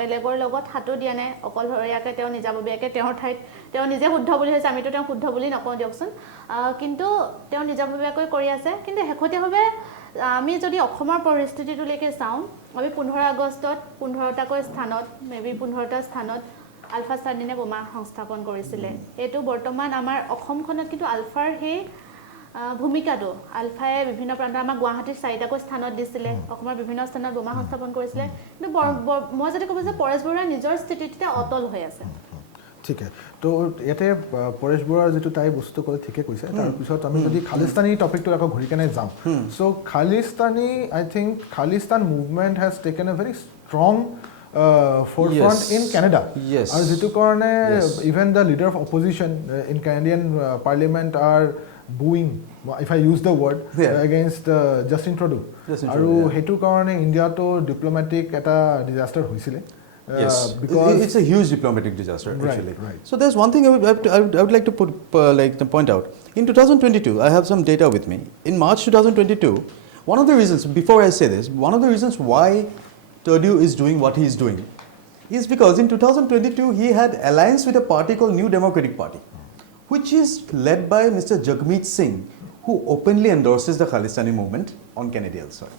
বেলেগৰ লগত হাতো দিয়া নাই অকলহৰীয়াকৈ তেওঁ নিজাববীয়াকৈ তেওঁৰ ঠাইত তেওঁ নিজে শুদ্ধ বুলি হৈছে আমিতো তেওঁ শুদ্ধ বুলি নকওঁ দিয়কচোন কিন্তু তেওঁ নিজাববীয়াকৈ কৰি আছে কিন্তু শেহতীয়াভাৱে আমি যদি অসমৰ পৰিস্থিতিটোলৈকে চাওঁ আমি 15 আগষ্টত 15টাকৈ স্থানত মেবি 15টা স্থানত আলফা স্বাধীনে বোমা সংস্থাপন কৰিছিলে এটো বৰ্তমান আমাৰ অসমখনত কিন্তু আলফাৰ হে ভূমিকাটো আলফাই বিভিন্ন প্ৰান্ত আমাৰ গুৱাহাটীৰ 4টাকৈ স্থানত দিছিলে অসমৰ বিভিন্ন স্থানত বোমা সংস্থাপন কৰিছিলে কিন্তু মই যদি ক'ব যে পৰেশ বৰুৱাৰ নিজৰ স্থিতিতে অটল হৈ আছে ঠিক আছে তো এতে পৰেশ বৰুৱাৰ যেটো তাই বস্তু ক'লে ঠিকে কৈছে তাৰ পিছত আমি যদি খালিস্তানী টপিকটো আকৌ ঘূৰি কেনে যাম so Khalistani I think Khalistan movement has taken a very strong forefront in Canada. Yes. And jitu karone even the leader of opposition in Canadian parliament are booing, if I use the word, against Justin Trudeau. Aru hetu karone India to diplomatic eta disaster hoisile. Yes, because it's a huge diplomatic disaster actually. Right. So there's one thing I would like to point out. In 2022, I have some data with me. In March 2022, one of the reasons, before I say this, one of the reasons why Charaideo is doing what he is doing is because in 2022 he had alliance with a party called New Democratic Party, which is led by Mr. Jagmeet Singh, who openly endorses the Khalistani movement on Canadian soil.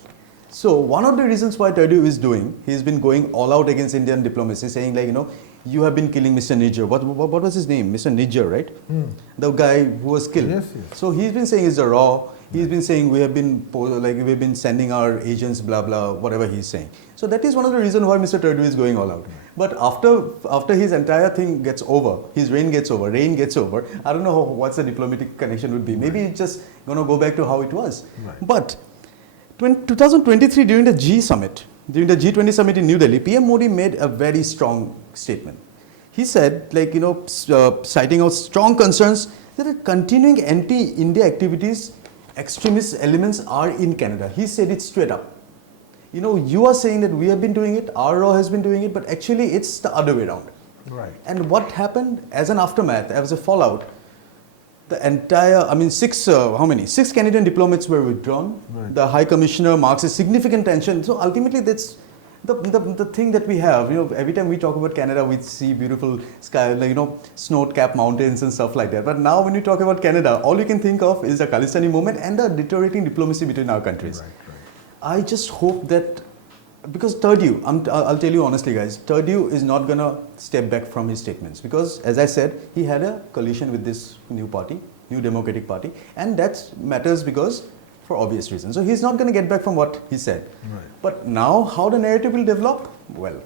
So one of the reasons why Charaideo is doing, he's been going all out against Indian diplomacy, saying like, you know, you have been killing Mr. Nijjar. What was his name? Mr. Nijjar, right? The guy who was killed. Yes. So he's been saying it's a raw. He's been saying we've been sending our agents, blah blah, whatever he's saying. So that is one of the reasons why Mr. Charaideo is going all out. But after his entire thing gets over, his reign gets over, I don't know what's the diplomatic connection would be. Maybe it's just gonna go back to how it was. Right. But 2023 during the G20 summit in New Delhi, PM Modi made a very strong statement. He said, like, you know, citing out strong concerns that the continuing anti-India activities, extremist elements are in Canada. He said it straight up. You know, you are saying that we have been doing it, our RAW has been doing it, but actually it's the other way around. Right. And what happened as an aftermath, as a fallout, the entire, I mean, six Canadian diplomats were withdrawn. Right. The High Commissioner marks a significant tension. So ultimately that's the thing that we have. You know, every time we talk about Canada, we see beautiful sky, like, you know, snow-capped mountains and stuff like that. But now when you talk about Canada, all you can think of is the Khalistani movement and the deteriorating diplomacy between our countries. Right. I just hope that, because Charaideo, I'll tell you honestly guys, Charaideo is not going to step back from his statements because, as I said, he had a coalition with this new party, New Democratic Party, and that matters because for obvious reasons. So he's not going to get back from what he said. Right. But now how the narrative will develop? Well,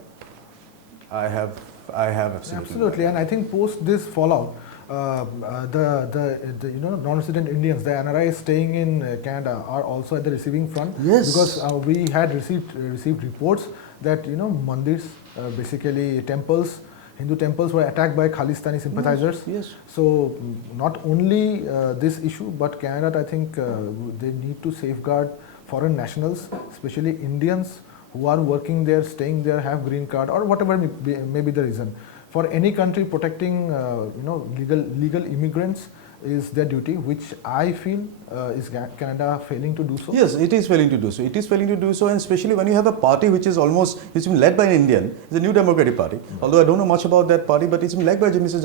I have absolutely And I think post this fallout, the non-resident Indians, the NRIs staying in Canada, are also at the receiving front. Yes. Because we had received reports that mandirs, basically temples, Hindu temples, were attacked by Khalistani sympathizers. Yes. So not only this issue, but Canada, I think they need to safeguard foreign nationals, especially Indians who are working there, staying there, have green card, or whatever may be the reason. For any country, protecting legal immigrants is their duty, which I feel is Canada failing to do so. Yes, it is failing to do so. It is failing to do so, and especially when you have a party which is it's been led by an Indian. It's a New Democratic Party. Although I don't know much about that party, but it's been led by Mr.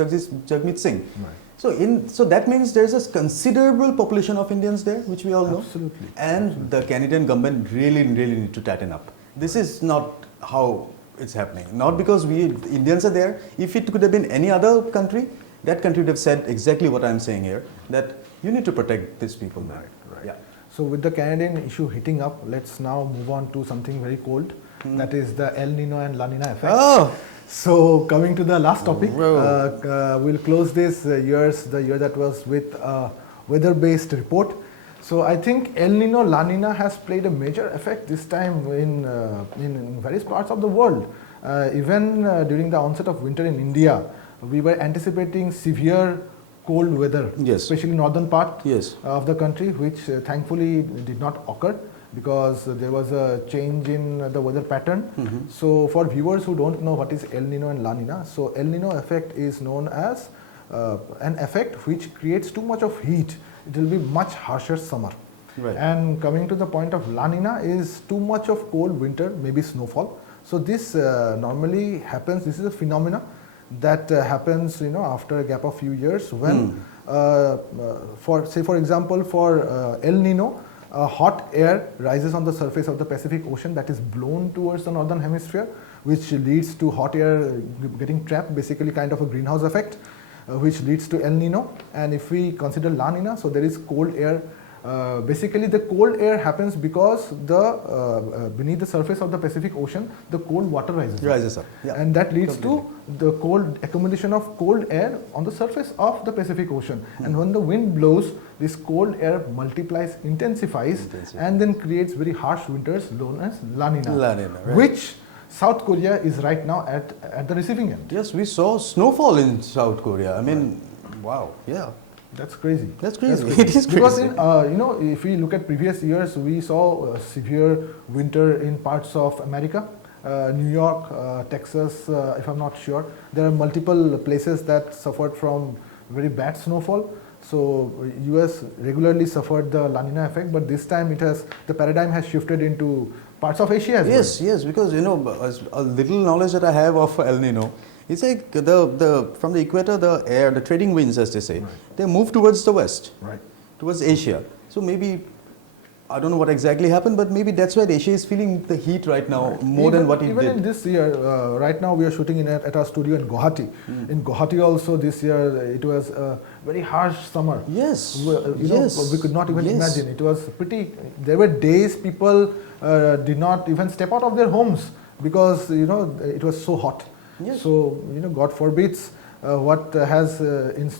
Jagmeet Singh. Right. So that means there is a considerable population of Indians there, which we all know. Absolutely. And the Canadian government really need to tighten up. This is not how it's happening. Not because we Indians are there. If it could have been any other country, that country would have said exactly what I'm saying here, that you need to protect these people. Right. Yeah. So with the Canadian issue hitting up, let's now move on to something very cold. That is the El Nino and La Nina effect. Oh! So coming to the last topic, we'll close this the year that was with a weather-based report. So I think El Nino, La Nina has played a major effect this time in various parts of the world. Even during the onset of winter in India, we were anticipating severe cold weather, yes, especially northern part, yes, of the country, which thankfully did not occur because there was a change in the weather pattern. So for viewers who don't know what is El Nino and La Nina, so El Nino effect is known as an effect which creates too much of heat. It will be much harsher summer. Right. And coming to the point of La Nina is too much of cold winter, maybe snowfall. So this normally happens, this is a phenomena that happens after a gap of few years when for example for El Nino, hot air rises on the surface of the Pacific Ocean that is blown towards the northern hemisphere, which leads to hot air getting trapped, basically kind of a greenhouse effect, which leads to El Nino. And if we consider La Nina, so there is cold air. Basically the cold air happens because beneath the surface of the Pacific Ocean, the cold water rises up. Yeah. And that leads to the cold accumulation of cold air on the surface of the Pacific Ocean. And when the wind blows, this cold air multiplies, intensifies, and then creates very harsh winters known as La Nina, right, which South Korea is right now at the receiving end. Yes, we saw snowfall in South Korea. I mean, wow, yeah. That's crazy. That's crazy. It is crazy. Because if we look at previous years, we saw severe winter in parts of America, New York, Texas, if I'm not sure. There are multiple places that suffered from very bad snowfall. So US regularly suffered the La Nina effect, but this time the paradigm has shifted into parts of Asia as well. Yes, because a little knowledge that I have of El Nino, it's like from the equator, the trading winds, as they say, they move towards the west, towards Asia. So maybe, I don't know what exactly happened, but maybe that's why Asia is feeling the heat right now more than what it did. Even in this year, right now we are shooting at our studio in Guwahati. In Guwahati also this year, it was a very harsh summer. Yes. We could not even imagine. It was pretty, there were days people did not even step out of their homes because, it was so hot. Yes. So, God forbids what he has in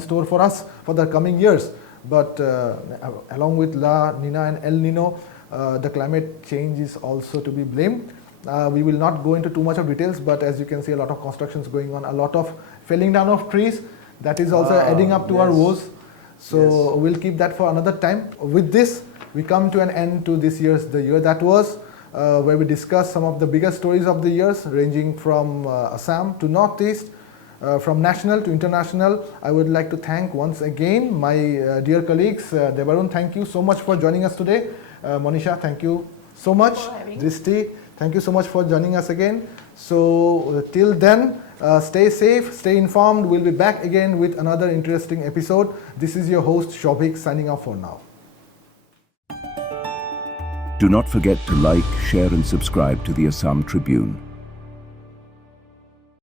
store for us for the coming years. But along with La Nina and El Nino, the climate change is also to be blamed. We will not go into too much of details, but as you can see, a lot of constructions going on, a lot of felling down of trees. That is also adding up to our woes. So we'll keep that for another time. With this, we come to an end to the year that was, where we discuss some of the biggest stories of the years, ranging from Assam to Northeast, from national to international. I would like to thank once again my dear colleagues. Devarun, thank you so much for joining us today. Monisha, thank you so much. Dristi, thank you so much for joining us again. So till then, stay safe, stay informed. We'll be back again with another interesting episode. This is your host Shobhik signing off for now. Do not forget to like, share and subscribe to the Assam Tribune.